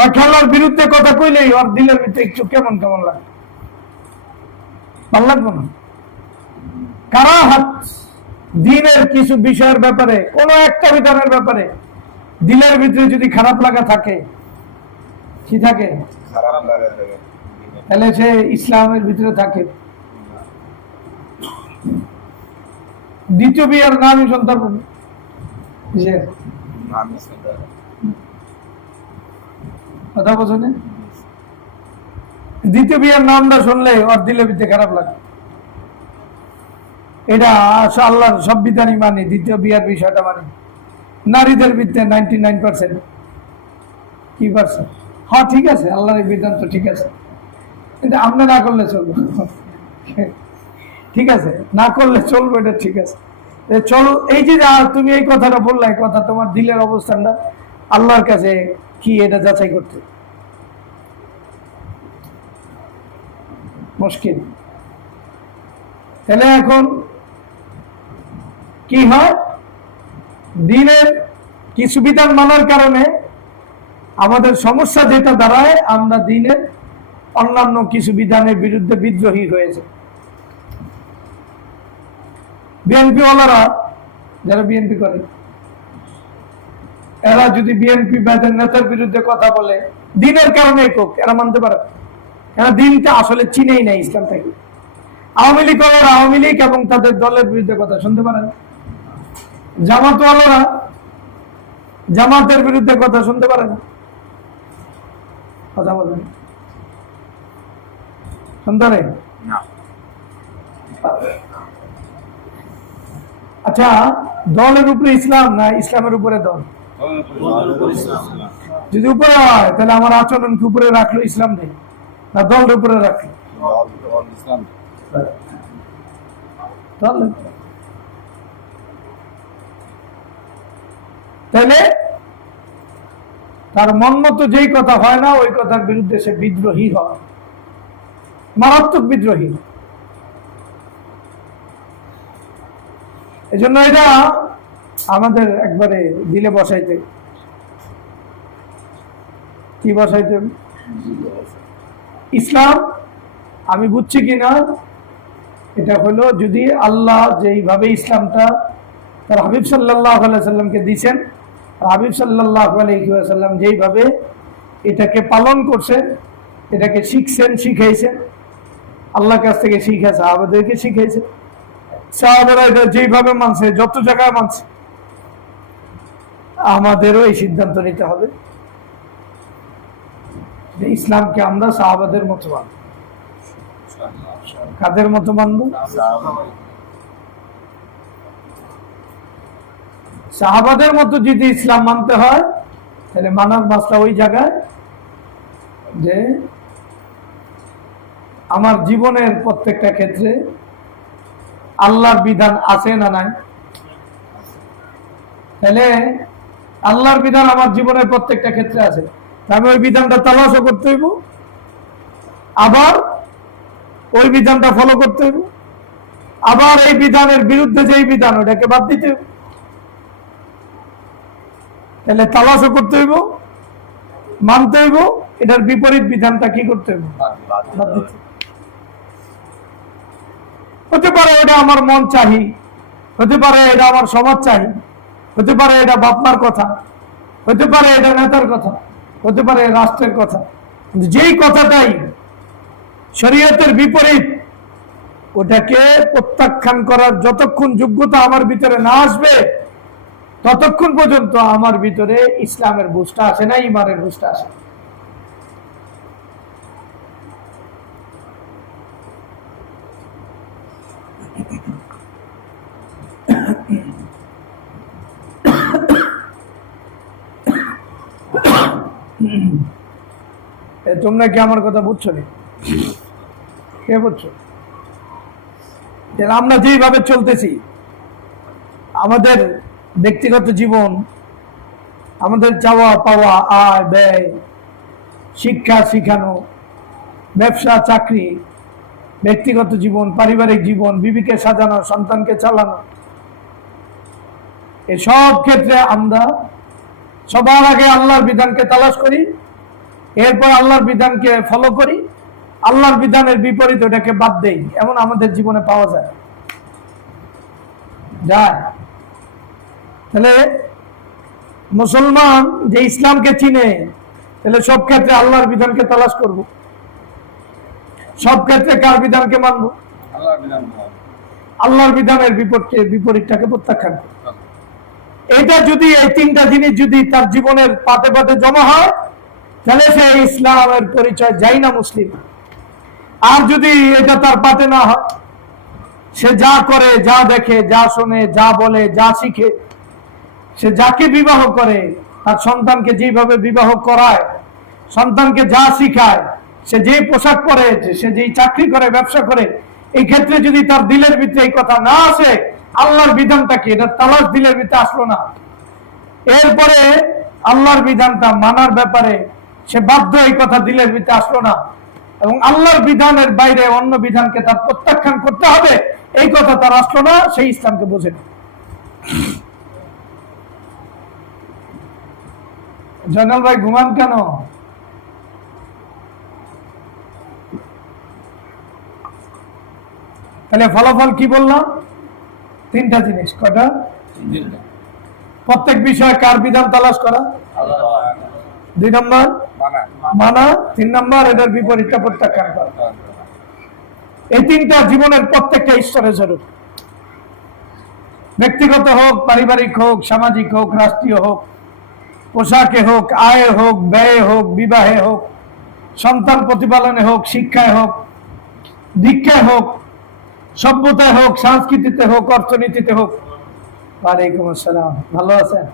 ও খেলার বিরুদ্ধে কথা কইলেই ওর দিলের ভিতরে একটু কেমন কেমন লাগে, ভালো লাগবে না। কারা হাত দিনের কিছু বিষয়ের ব্যাপারে, কোন একটা বিধানের ব্যাপারে দিলের ভিতরে যদি খারাপ লাগা থাকে, কি থাকে, তাহলে সে ইসলামের ভিতরে থাকে। দ্বিতীয় বিয়ের নামই সন্তান কথা বোঝেন, দ্বিতীয় বিয়ের নামটা শুনলে ওর দিলের ভিতরে খারাপ লাগে। এটা আল্লাহর সব বিধানই মানে, দ্বিতীয় বিয়ের বিষয়টা মানে নারীদের ভিতরে 99% কি পারছেন, হ্যাঁ ঠিক আছে, আল্লাহর বিধান তো ঠিক আছে, কিন্তু আপনি না করলে চলবে, ঠিক আছে, না করলে চলবে, এটা ঠিক আছে, চলো। এই যে তুমি এই কথাটা বললা, এই কথা তোমার দিলের অবস্থানটা আল্লাহর কাছে কি, এটা যাচাই করতে মুশকিল। তাহলে এখন কি হয়, দিনের কিছু বিধান মানার কারণে আমাদের সমস্যা যেটা দাঁড়ায়, আমরা দিনের অন্যান্য কিছু বিধানের বিরুদ্ধে বিদ্রোহী হয়েছে। বিএনপি ওয়ালারা যারা বিএনপি করে, এরা যদি বিএনপি বাদের নেতার বিরুদ্ধে কথা বলে দিনের কারণে একক, এরা মানতে পারে, এরা দিনটা আসলে চিনেই নাই ইসলাম থেকে। আওয়ামী লীগ আওয়ামী লীগ এবং তাদের দলের বিরুদ্ধে কথা শুনতে পারেন, জামাতওয়ালারা জামাতের বিরুদ্ধে কথা শুনতে পারেন, কথা বলেন শুনতে পারেন না। আচ্ছা, দলের উপরে ইসলাম না ইসলামের উপরে দল? যদি উপরে হয় তাহলে আমার আচরণ কি উপরে রাখলো ইসলাম নেই, না দলের উপরে রাখলো? তাহলে তার মন মতো যেই কথা হয় না ওই কথার বিরুদ্ধে সে বিদ্রোহী হয়, মারাত্মক বিদ্রোহী। এই জন্য এটা আমাদের একবারে দিলে বসাইতে, কি বসাইতে, ইসলাম আমি বুঝছি কিনা এটা হলো যদি আল্লাহ যেইভাবে ইসলামটা তার হাবিব সাল্লাল্লাহু আলাইহি সাল্লামকে দিয়েছেন, হাবিব সাল্লাল্লাহু আলাইহি ওয়াসাল্লাম যেইভাবে এটাকে পালন করছেন, এটাকে শিখছেন, শিখাইছেন, আল্লাহর কাছ থেকে শিখা সাহাবাদেরকে শিখাইছে, সাহাবারা এটা যেইভাবে মানছে, যত জায়গায় মানছে, আমাদেরও এই সিদ্ধান্ত নিতে হবে যে ইসলামকে আমরা সাহাবাদের মতো মানব। কাদের মতো মানব? সাহাবাদের মতো যদি ইসলাম মানতে হয় তাহলে মানার মাসলা ওই জায়গায় যে আমার জীবনের প্রত্যেকটা ক্ষেত্রে আল্লাহর বিধান আছে না নাই। তাহলে আল্লাহর বিধান আমার জীবনের প্রত্যেকটা ক্ষেত্রে আছে, আমি ওই বিধানটা তালাশও করতে হইব, আবার ওই বিধানটা ফলো করতে হইব, আবার এই বিধানের বিরুদ্ধে যেই বিধান ওটাকে বাদ দিতে হইব। তাহলে তালাশও করতে হইব, মানতে হইব, এটার বিপরীত বিধানটা কি করতে হইব? বাদ দিতে। হতে পারে এটা আমার মন চাহি, হতে পারে এটা আমার সমাজ চাহি, হতে পারে এটা বাপমার কথা, হতে পারে এটা নেতার কথা, হতে পারে রাষ্ট্রের কথা, যেই কথাটাই শরীয়তের বিপরীত ওটাকে প্রত্যাখ্যান করার যতক্ষণ যোগ্যতা আমার ভিতরে না আসবে ততক্ষণ পর্যন্ত আমার ভিতরে ইসলামের বুঝটা আসে না, ইমানের বুঝটা আসে। তোমরা কি আমার কথা বুঝছো না? কে বুঝছো? আমরা যেইভাবে চলতেছি, আমাদের ব্যক্তিগত জীবন, আমাদের চাওয়া পাওয়া, আয় ব্যয়, শিক্ষা শিখানো, ব্যবসা চাকরি, ব্যক্তিগত জীবন, পারিবারিক জীবন, বিবিকে সাজানো, সন্তানকে চালানো, এসব ক্ষেত্রে আমরা সবার আগে আল্লাহর বিধানকে তালাশ করি, এরপর আল্লাহর বিধানকে ফলো করি, আল্লাহর বিধানের বিপরীত ওটাকে বাদ দেই। এমন আমাদের জীবনে পাওয়া যায়। তাহলে মুসলমান যে ইসলামকে চিনে, তাহলে সব ক্ষেত্রে আল্লাহর বিধানকে তালাশ করব, সব ক্ষেত্রে কার বিধানকে মানব? আল্লাহর বিধানের বিপরীতটাকে প্রত্যাখ্যান করব। এটা যদি এই তিনটা জিনিস যদি তার জীবনের পাতে পাতে জমা হয় তাহলে সে ইসলামের পরিচয় যাই না মুসলিম। আর যদি এটা তার পাতে না হয়, সে যা করে, যা দেখে, যা শোনে, যা বলে, যা শিখে, সে যাকে বিবাহ করে, তার সন্তানকে যেভাবে বিবাহ করায়, সন্তানকে যা শিখায়, সে যে পোশাক পরে, সে যেই চাকরি করে, ব্যবসা করে, এই ক্ষেত্রে যদি তার দিলের ভিতরে এই কথা না আসে, আল্লাহর বিধানটা কি এটা তালাশ দিলের ভিতরে আসলো না, এরপরে আল্লাহর বিধানটা মানার ব্যাপারে সে বাধ্য, এই কথা দিলের ভিতরে আসলো না, এবং আল্লাহর বিধানের বাইরে অন্য বিধানকে তার প্রত্যাখ্যান করতে হবে, এই কথা তার আসলো না, সেই ইসলামকে বোঝে না। জয়নাল ভাই ঘুমান কেন? তাহলে ফলাফল কি বললাম? তিনটা জিনিস। কটা? প্রত্যেক বিষয়ে কার বিধান তালাশ করা? 2 নম্বর মানা, 3 নম্বর এটার বিপরীতটা প্রত্যাখ্যান করা। এই 3টা জীবনের প্রত্যেকটা স্তরে জরুরি। ব্যক্তিগত হোক, পারিবারিক হোক, সামাজিক হোক, রাষ্ট্রীয় হোক, পোশাকে হোক, আয়ে হোক, ব্যয়ে হোক, বিবাহে হোক, সন্তান প্রতিপালনে হোক, শিক্ষায় হোক, দীক্ষায় হোক, সভ্যতায় হোক, সংস্কৃতিতে হোক, অর্থনীতিতে হোক। ওয়ালাইকুম আসসালাম, ভালো আছেন?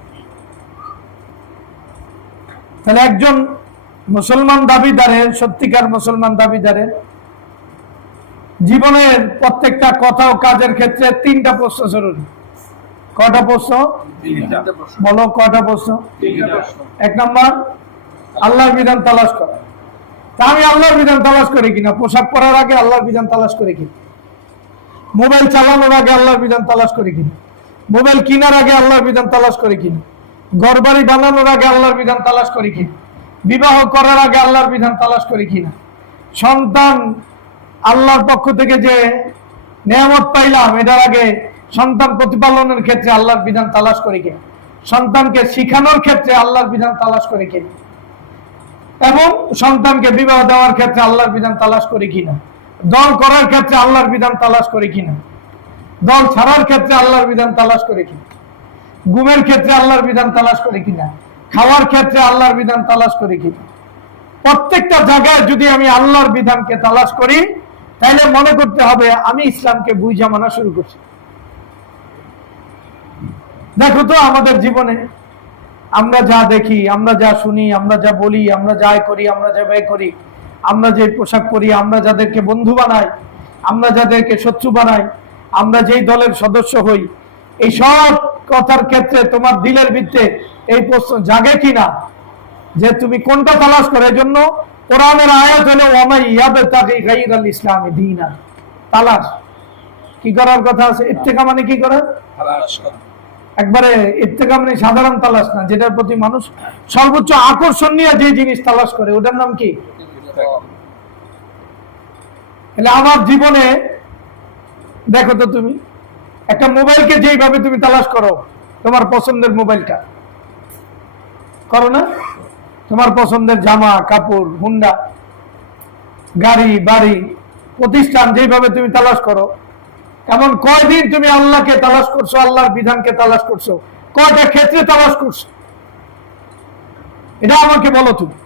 তাহলে একজন মুসলমান দাবিদারের, সত্যিকার মুসলমান দাবিদারের জীবনের প্রত্যেকটা কথা ও কাজের ক্ষেত্রে 3টা প্রশ্ন জরুরি। কয়টা প্রশ্ন? বলো, কয়টা প্রশ্ন? 1 নম্বর আল্লাহর বিধান তালাশ করা। তা আমি আল্লাহর বিধান তালাশ করি কিনা? পোশাক পরার আগে আল্লাহর বিধান তালাশ করি কিনা? মোবাইল চালানোর আগে আল্লাহর বিধান তালাশ করি কিনা? মোবাইল কেনার আগে আল্লাহর বিধান তালাশ করি কিনা? ঘর বাড়ি বানানোর আগে আল্লাহর বিধান তালাশ করি কিনা? বিবাহ করার আগে আল্লাহর বিধান তালাশ করি কিনা? সন্তান আল্লাহর পক্ষ থেকে যে নিয়ামত পাইলাম, এটার আগে সন্তান প্রতিপালনের ক্ষেত্রে আল্লাহর বিধান তালাশ করি কিনা? সন্তানকে শিখানোর ক্ষেত্রে আল্লাহর বিধান তালাশ করি কিনা? এবং সন্তানকে বিবাহ দেওয়ার ক্ষেত্রে আল্লাহর বিধান তালাশ করি কিনা? দল করার ক্ষেত্রে আল্লাহর বিধান তালাশ করি কিনা? দল ছাড়ার ক্ষেত্রে আল্লাহর বিধান তালাশ করি কিনা? ঘুমের ক্ষেত্রে আল্লাহর বিধান তালাশ করি কিনা? খাওয়ার ক্ষেত্রে আল্লাহর বিধান তালাশ করি কিনা? প্রত্যেকটা জায়গায় যদি আমি আল্লাহর বিধানকে তালাশ করি, তাহলে মনে করতে হবে আমি ইসলামকে বুঝা মানা শুরু করছি। দেখো তো আমাদের জীবনে আমরা যা দেখি, আমরা যা শুনি, আমরা যা বলি, আমরা যা করি, আমরা যা ব্যয় করি, আমরা যে পোশাক পরি, আমরা যাদেরকে বন্ধু বানাই, আমরা যাদেরকে শত্রু বানাই, আমরা যেই দলের সদস্য হই, এই সব কথার ক্ষেত্রে তোমার দিলের ভিত্তিতে এই প্রশ্ন জাগে কিনা যে তুমি কোনটা তালাশ করো? এই জন্য কোরআনের আয়াত হলো ওয়ামাই ইয়াবতাগি গায়রাল ইসলামি দীনা। তালাশ কি করার কথা আছে? ইত্তেকা মানে কি করা? তালাশ করা। একবারে ইত্তেকা মানে সাধারণ তালাশ না, যেটার প্রতি মানুষ সর্বোচ্চ আকর্ষণ নিয়ে যে জিনিস তালাশ করে, ওটার নাম কি? তাহলে আমার জীবনে দেখো তো, তুমি একটা মোবাইলকে যেইভাবে তুমি তালাশ করো, তোমার পছন্দের মোবাইলটা করো না? তোমার পছন্দের জামা কাপড়, হুন্ডা, গাড়ি বাড়ি, প্রতিষ্ঠান যেইভাবে তুমি তালাশ করো, এমন কয়দিন তুমি আল্লাহকে তালাশ করছো, আল্লাহর বিধানকে তালাশ করছো? কয়টা ক্ষেত্রে তালাশ করছো? এটা আমাকে বলো তুমি।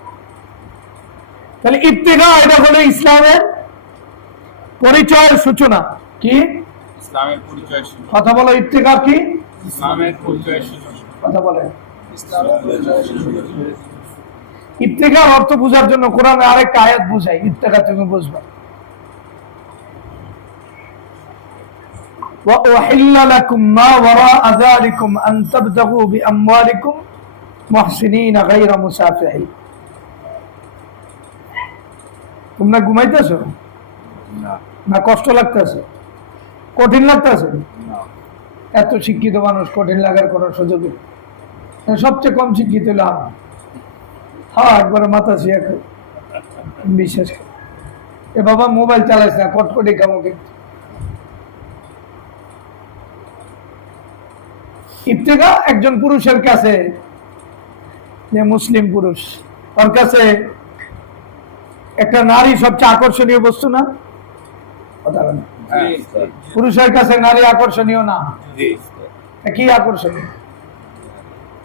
তাহলে ইত্তেকা এটা হলো ইসলামের পরিচয়ের সূচনা। কি ইসলামের পরিচয়? কথা বলো, ইত্তেকা কি? ইসলামের পরিচয়ের সূচনা। কথা বলে। ইত্তেকার অর্থ বোঝার জন্য কোরআনে আরেকটা আয়াত বুঝাই, ইত্তেকা তুমি বুঝবা। وَأُحِلَّ لَكُمْ مَا وَرَاءَ ذَلِكُمْ أَن تَبْتَغُوا بِأَمْوَالِكُمْ مُحْسِنِينَ غَيْرَ مُسَافِحِينَ। তোমরা ঘুমাইতেছো না? কষ্ট লাগতেছে? কঠিন লাগতেছে? এত শিক্ষিত মানুষ, কঠিন লাগার কোনো সুযোগ নেই। সবচেয়ে কম শিক্ষিত হলো আমি। হ্যাঁ, একবারে মাথা শিয়া বিশ্বাস করে এ বাবা মোবাইল চালাইস না, কটকটি খামো। কিন্তু ইত্তেকা একজন পুরুষের কাছে, যে মুসলিম পুরুষ, ওর কাছে একটা নারী সবচেয়ে আকর্ষণীয় বস্তু না? পুরুষের কাছে নারী আকর্ষণীয় না? কি আকর্ষণীয়?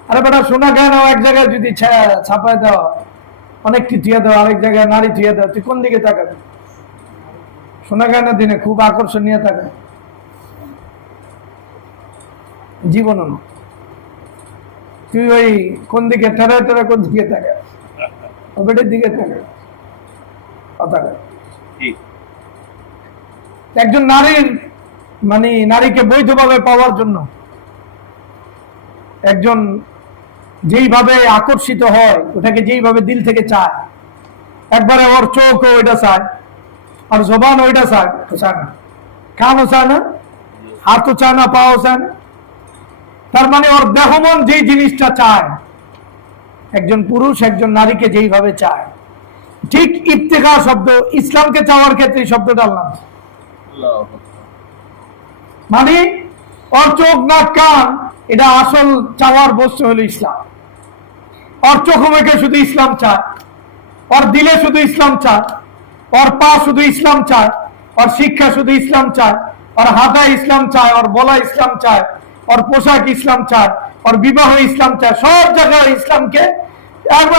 আরে বেটা, সোনা গয়না এক জায়গায় যদি ছাপায় দেওয়া, অনেকটি থিয়া দেওয়া, আরেক জায়গায় নারী থিয়া দেওয়া, তুই কোন দিকে তাকাবি? সোনা গয়নার দিনে খুব আকর্ষণীয় থাকে, জীবনও না। তুই ওই কোন দিকে টেরা টেরা, কোন দিকে থাকে? বেটের দিকে থাকে। একজন নারীর মানে নারীকে বৈধভাবে পাওয়ার জন্য একজন যেইভাবে আকর্ষিত হয়, ওটাকে যেইভাবে দিল থেকে চায়, একবারে ওর চোখও ওইটা চায়, আর জবান ওইটা চায় না, কানও চায় না, হাতও চায় না, পাও চায় না। তার মানে ওর দেহমন যেই জিনিসটা চায়, একজন পুরুষ একজন নারীকে যেইভাবে চায়, ঠিক ইত্তেকা শব্দ ইসলামকে চাওয়ার ক্ষেত্রে শব্দটা আল্লাহ। মানে ওর চোখ নাক কান এটা আসল চাওয়ার বস্তু হলো ইসলাম। ওর চোখ মুখে শুধু ইসলাম চায়, ওর দিলে শুধু ইসলাম চায়, ওর পা শুধু ইসলাম চায়, ওর শিক্ষা শুধু ইসলাম চায়, ওর হাঁটা ইসলাম চায়, ওর বলা ইসলাম চায়, ওর পোশাক ইসলাম চায়, ওর বিবাহ ইসলাম চায়, সব জায়গায় ইসলামকে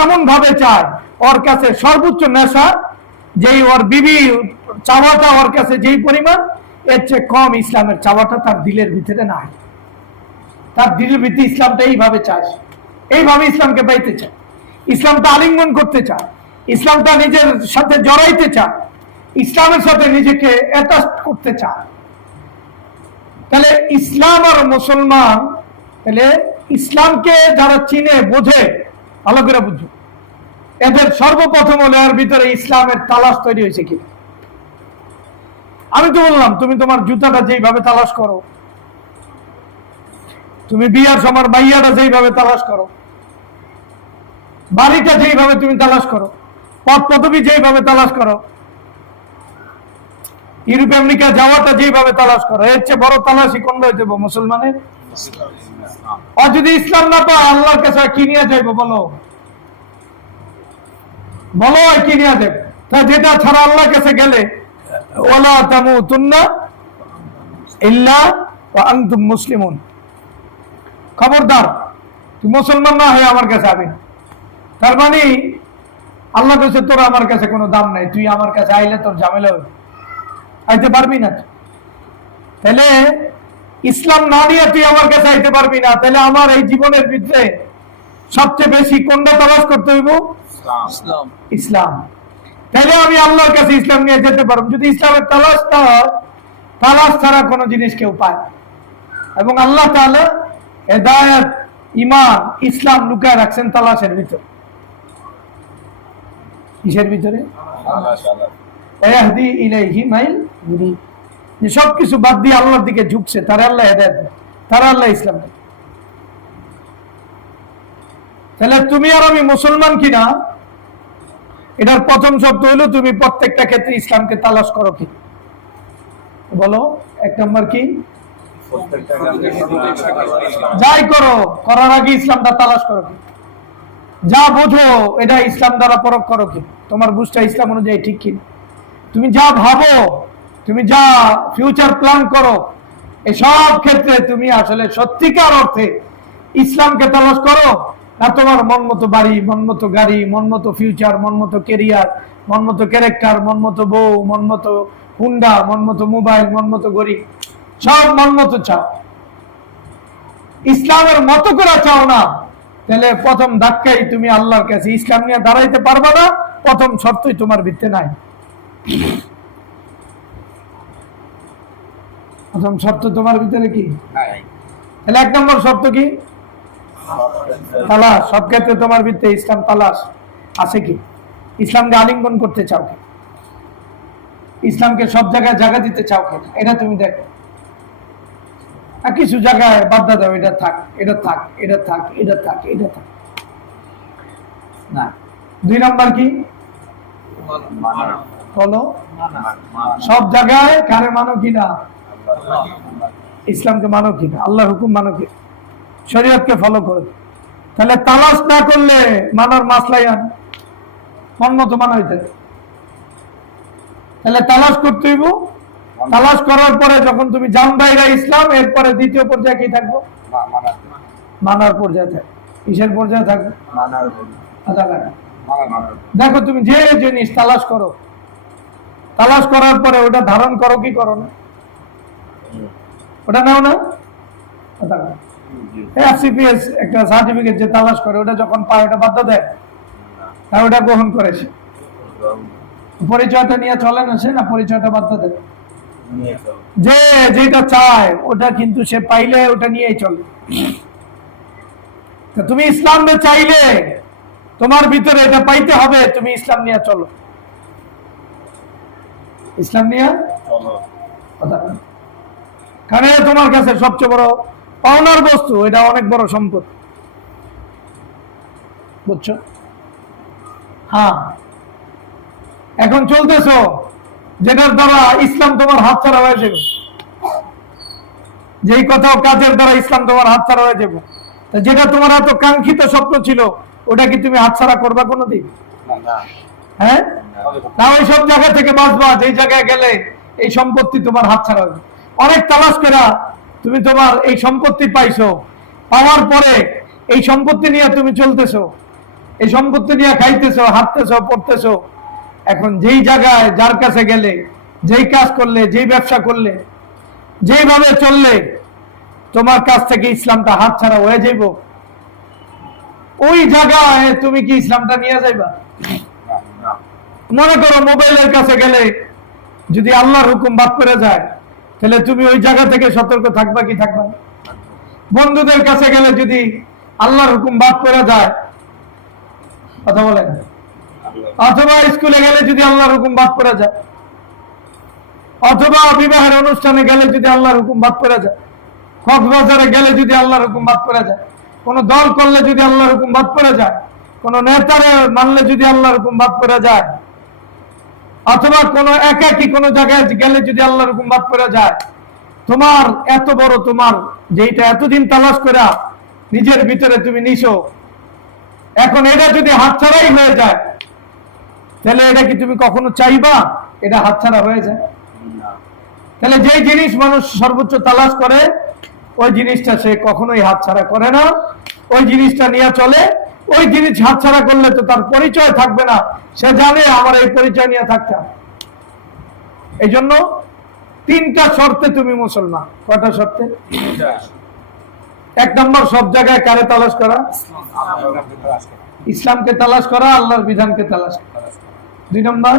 এমন ভাবে চায়। ওর কাছে সর্বোচ্চ নেশা যেই ওর বিবি চাওয়াটা ওর কাছে যেই পরিমাণ, এর চেয়ে কম ইসলামের চাওয়াটা তার দিলের ভিতরে নাই। তার দিলের ভিতরে ইসলামটা এইভাবে চায়, এইভাবে ইসলামকে পাইতে চায়, ইসলামটা আলিঙ্গন করতে চায়, ইসলামটা নিজের সাথে জড়াইতে চায়, ইসলামের সাথে নিজেকে অ্যাটাচ করতে চায়। তাহলে ইসলাম আর মুসলমান, তাহলে ইসলামকে যারা চিনে বোঝে, ভালো করে বুঝো, এদের সর্বপ্রথম হলো এর ভিতরে ইসলামের তালাশ তৈরি হয়েছে কি। আমি তো বললাম তুমি তোমার জুতাটা যেইভাবে তালাশ করো, তুমি বিয়ার সময় মাইয়াটা যেইভাবে তালাশ করো, বাড়িটা যেইভাবে তুমি তালাশ করো, পথ পদবি যেইভাবে তালাশ করো, ইউরোপ আমেরিকা যাওয়াটা যেইভাবে তালাশ করো, এর চেয়ে বড় তালাশি কোনটা হইতে মুসলমানের? আর যদি ইসলাম না পায় আল্লাহর কাছে কি নিয়ে যাইবো? বলো বলো, কি নিয়ে যাবে? তা যেটা ছাড়া আল্লাহর কাছে গেলে ওয়ালা তামুতুন্না ইল্লা ওয়া আনতুম মুসলিমুন, খবরদার তুই মুসলমান না হয়ে আমার কাছে আবি। তার মানে আল্লাহ কাছে তোর আমার কাছে কোনো দাম নাই, তুই আমার কাছে আইলে তোর ঝামেলা হবে, আইতে পারবি না। তাহলে ইসলাম না নিয়ে তুই আমার কাছে আইতে পারবি না। তাহলে আমার এই জীবনের ভিতরে সবচেয়ে বেশি কোনটা তালাশ করতে হইব? ইসলাম। তাহলে আমি আল্লাহর কাছে ইসলাম নিয়ে যেতে পারবো। যদি ইসলামের তালাশটা হয়, তালাশ ছাড়া কোনো জিনিস কেউ পায়। এবং আল্লাহ তাআলা হেদায়েত, ঈমান, ইসলাম লুকায় রাখছেন তালাশের ভিতরে। কিসের ভিতরে? ইয়াহদি ইলাইহি মাইল ইউরিদ। যে সবকিছু বাদ দিয়ে আল্লাহর দিকে ঝুঁকছে তারা আল্লাহ হেদায়েত দেয়, তারা আল্লাহ ইসলাম দেয়। তাহলে তুমি আর আমি মুসলমান কিনা, এটার প্রথম শর্ত হলো তুমি প্রত্যেকটা ক্ষেত্রে ইসলামকে তালাশ করো কি। বলো, এক নম্বর কি? যাই করো, করার আগে ইসলামটা তালাশ করো কি। যা বোঝো এটা ইসলাম দ্বারা পরখ করো কি, তোমার বুঝটা ইসলাম অনুযায়ী ঠিক কি। তুমি যা ভাবো, তুমি যা ফিউচার প্ল্যান করো, এসব ক্ষেত্রে তুমি আসলে সত্যিকার অর্থে ইসলামকে তালাশ করো, না তোমার মন মতো বাড়ি, মন মতো গাড়ি, মন মতো ফিউচার, মন মতো কেরিয়ার, মন মতো ক্যারেক্টার, মন মতো বউ, মন মতো হুন্ডা, মন মতো মোবাইল, মন মতো গড়ি, সব মন মতো চাও, ইসলামের মতো করে চাও না। তাহলে প্রথম ধাক্কাই তুমি আল্লাহর কাছে ইসলাম নিয়ে দাঁড়াইতে পারবা না। প্রথম শর্তই তোমার ভিত্তি নাই। প্রথম শর্ত তোমার ভিতরে কি? তাহলে এক নম্বর শর্ত কি? তালাশ। সব ক্ষেত্রে তোমার ভিতরে ইসলাম তালাশ আছে কি? ইসলামকে আলিঙ্গন করতে চাও কি? ইসলামকে সব জায়গায় জায়গা দিতে চাও কি? এটা তুমি দেখো। আর কিছু জায়গায় বাধা দাও, এটা থাক, এটা থাক, এটা থাক, এটা থাক, এটা থাক না। দুই নম্বর কি? বলো, সব জায়গায় কারে মানো কিনা? ইসলামকে মানো কিনা, আল্লাহর হুকুম মানো কিনা, শরীয়তকে ফলো করো। তাহলে তালাশ না করলে মানার মাসলাই আন, মন মতো মানা হইতে। তাহলে তালাশ করতে হইব। তালাশ করার পরে যখন তুমি জানবাইরা ইসলাম, এরপরে দ্বিতীয় পর্যায়ে কি থাকবো? মানার পর্যায়ে থাকবে। কিসের পর্যায়ে থাকবে? দেখো তুমি যে জিনিস তালাশ করো, তালাশ করার পরে ওটা ধারণ করো কি করো না? ওটা নাও না? FCPS একটা সার্টিফিকেট যে তালাশ করে, ওটা যখন পায় ওটা বাধ্য দেয়, তাই ওটা গ্রহণ করেছে। পরিচয়টা নিয়ে চলে না সে, না পরিচয়টা বাধ্য দেয়। যে যেটা চায় ওটা কিন্তু সে পাইলে ওটা নিয়েই চলে। তুমি ইসলাম চাইলে তোমার ভিতরে এটা পাইতে হবে, তুমি ইসলাম নিয়ে চলো, ইসলাম নিয়ে কথা। কারণ তোমার কাছে সবচেয়ে বড় পাওনার বস্তু, এটা অনেক বড় সম্পদ, বুঝছো? হ্যাঁ, এখন চলতেছো যেটার দ্বারা ইসলাম তোমার হাত ছাড়া হয়ে যাবে। যেই কোথাও কাজের দ্বারা ইসলাম তোমার হাতছাড়া হয়ে যাবে। যেটা তোমার এত কাঙ্ক্ষিত স্বপ্ন ছিল ওটা কি তুমি হাতছাড়া করবা কোনোদিন? হ্যাঁ, না ওই সব জায়গা থেকে বাঁচবা যেই জায়গায় গেলে এই সম্পত্তি তোমার হাতছাড়া হবে। অনেক তালাশ করা তুমি তোমার এই সম্পত্তি পাইছো, পাওয়ার পরে এই সম্পত্তি নিয়ে তুমি চলতেছো, এই সম্পত্তি নিয়ে খাইতেছো, হাঁটতেছো, পড়তেছো। এখন যেই জায়গায় যার কাছে গেলে, যেই কাজ করলে, যেই ব্যবসা করলে, যেইভাবে চললে তোমার কাছ থেকে ইসলামটা হাতছাড়া হয়ে যাইব, ওই জায়গায় তুমি কি ইসলামটা নিয়ে যাইবা? মনে করো মোবাইলের কাছে গেলে যদি আল্লাহর হুকুম বাদ করে যায় তাহলে তুমি ওই জায়গা থেকে সতর্ক থাকবা কি থাকবা? বন্ধুদের কাছে গেলে যদি আল্লাহর হুকুম বাদ করে যায়, কথা বলেন, অথবা স্কুলে গেলে যদি আল্লাহর হুকুম বাদ করে যায়, অথবা বিবাহের অনুষ্ঠানে গেলে যদি আল্লাহর হুকুম বাদ করে যায়, কক্সবাজারে গেলে যদি আল্লাহর হুকুম বাদ করে যায়, কোন দল করলে যদি আল্লাহর হুকুম বাদ করে যায়, কোন নেতারে মানলে যদি আল্লাহর হুকুম বাদ করে যায়, অথবা কোন একাকী কোন জায়গায় গেলে যদি আল্লাহর হুকুম বাদ করে যায়, তোমার এত বড় তোমার যেটা এতদিন তালাশ করা নিজের ভিতরে তুমি নিছো, এখন এটা যদি হাতছাড়াই হয়ে যায় তাহলে এটা কি তুমি কখনো চাইবা এটা হাতছাড়া হয়ে যায়? তাহলে যে জিনিস মানুষ সর্বোচ্চ তালাশ করে ওই জিনিসটা সে কখনোই হাতছাড়া করে না, ওই জিনিসটা নিয়ে চলে। ওই জিনিস হাতছাড়া করলে তো তার পরিচয় থাকবে না, সে জানে আমার এই পরিচয় নিয়ে থাকতে হবে। এই জন্য 3টা শর্তে তুমি মুসলমান। কয়টা শর্তে? 1 নম্বর, সব জায়গায় কারে তালাশ করা? ইসলামকে তালাশ করা, আল্লাহর বিধানকে তালাশ করা। 2 নম্বর,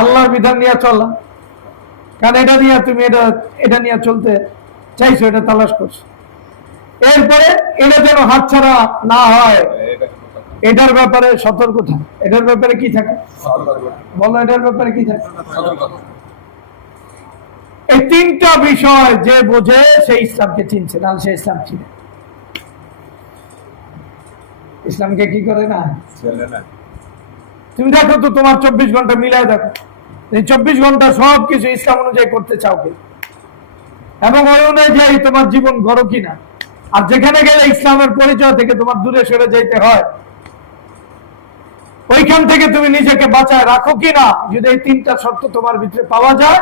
আল্লাহর বিধান নিয়ে চলা, কারণ এটা নিয়ে তুমি এটা নিয়ে চলতে চাইছো, এটা তালাশ করছো। এরপরে এটা যেন হাতছাড়া না হয় এটার ব্যাপারে সতর্ক থাকে। এটার ব্যাপারে কি থাকে বলো? এটার ব্যাপারে কি থাকে? এই 3টা বিষয় যে বোঝে সে ইসলামকে চিনছে, না সে ইসলাম চিনে। ইসলামকে কি করে না? তুমি দেখো তো তোমার 24 ঘন্টা মিলাই দেখো, এই 24 ঘন্টা সব কিছু ইসলাম অনুযায়ী করতে চাও কি, এবং ওই অনুযায়ী তোমার জীবন গড়ো কিনা। আর যেখানে গেলে ইসলামের পরিচয় থেকে তোমার দূরে সরে যেতে হয়, ওইখান থেকে তুমি নিজেকে বাঁচায় রাখো কিনা। যদি এই 3টা শর্ত তোমার ভিতরে পাওয়া যায়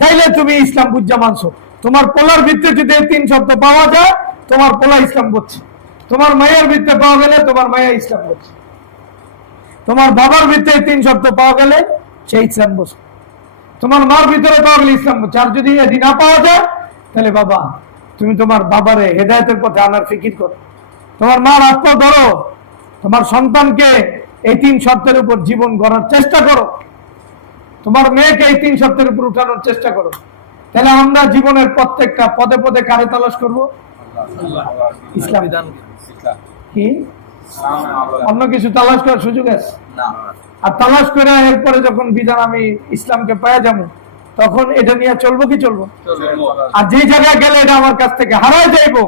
তাইলে তুমি ইসলাম বুঝা মানছো। তোমার পোলার ভিতরে যদি এই 3 শর্ত পাওয়া যায় তোমার পোলা ইসলাম বুঝছে। তোমার মায়ের ভিতরে পাওয়া গেলে তোমার মায়া ইসলাম বুঝছে। তোমার বাবার ভিতরে এই 3 শর্ত পাওয়া গেলে সে ইসলাম বুঝছে। তোমার মার ভিতরে পাওয়া গেলে ইসলাম বুঝছে। আর যদি এটি না পাওয়া যায় তাহলে বাবা তুমি তোমার বাবারে হেদায়েতের পথে আনার ফিকির করো, তোমার মার আত্মা ধরো, তোমার সন্তানকে এই 3 শর্তের উপর জীবন গড়ার চেষ্টা করো, তোমার মেয়েকে এই 3 শর্তের উপর উঠানোর চেষ্টা করো। তাহলে আমরা জীবনের প্রত্যেকটা পদে পদে কারে তালাশ করবো? ইসলাম। কি অন্য কিছু তালাশ করার সুযোগ আছে? আর তালাশ করে এরপরে যখন বিধান আমি ইসলামকে পাওয়া যাবো তখন এটা নিয়ে চলবো কি চলবো? আর যে জায়গায় গেলে এটা আমার কাছ থেকে হারায় যাইবো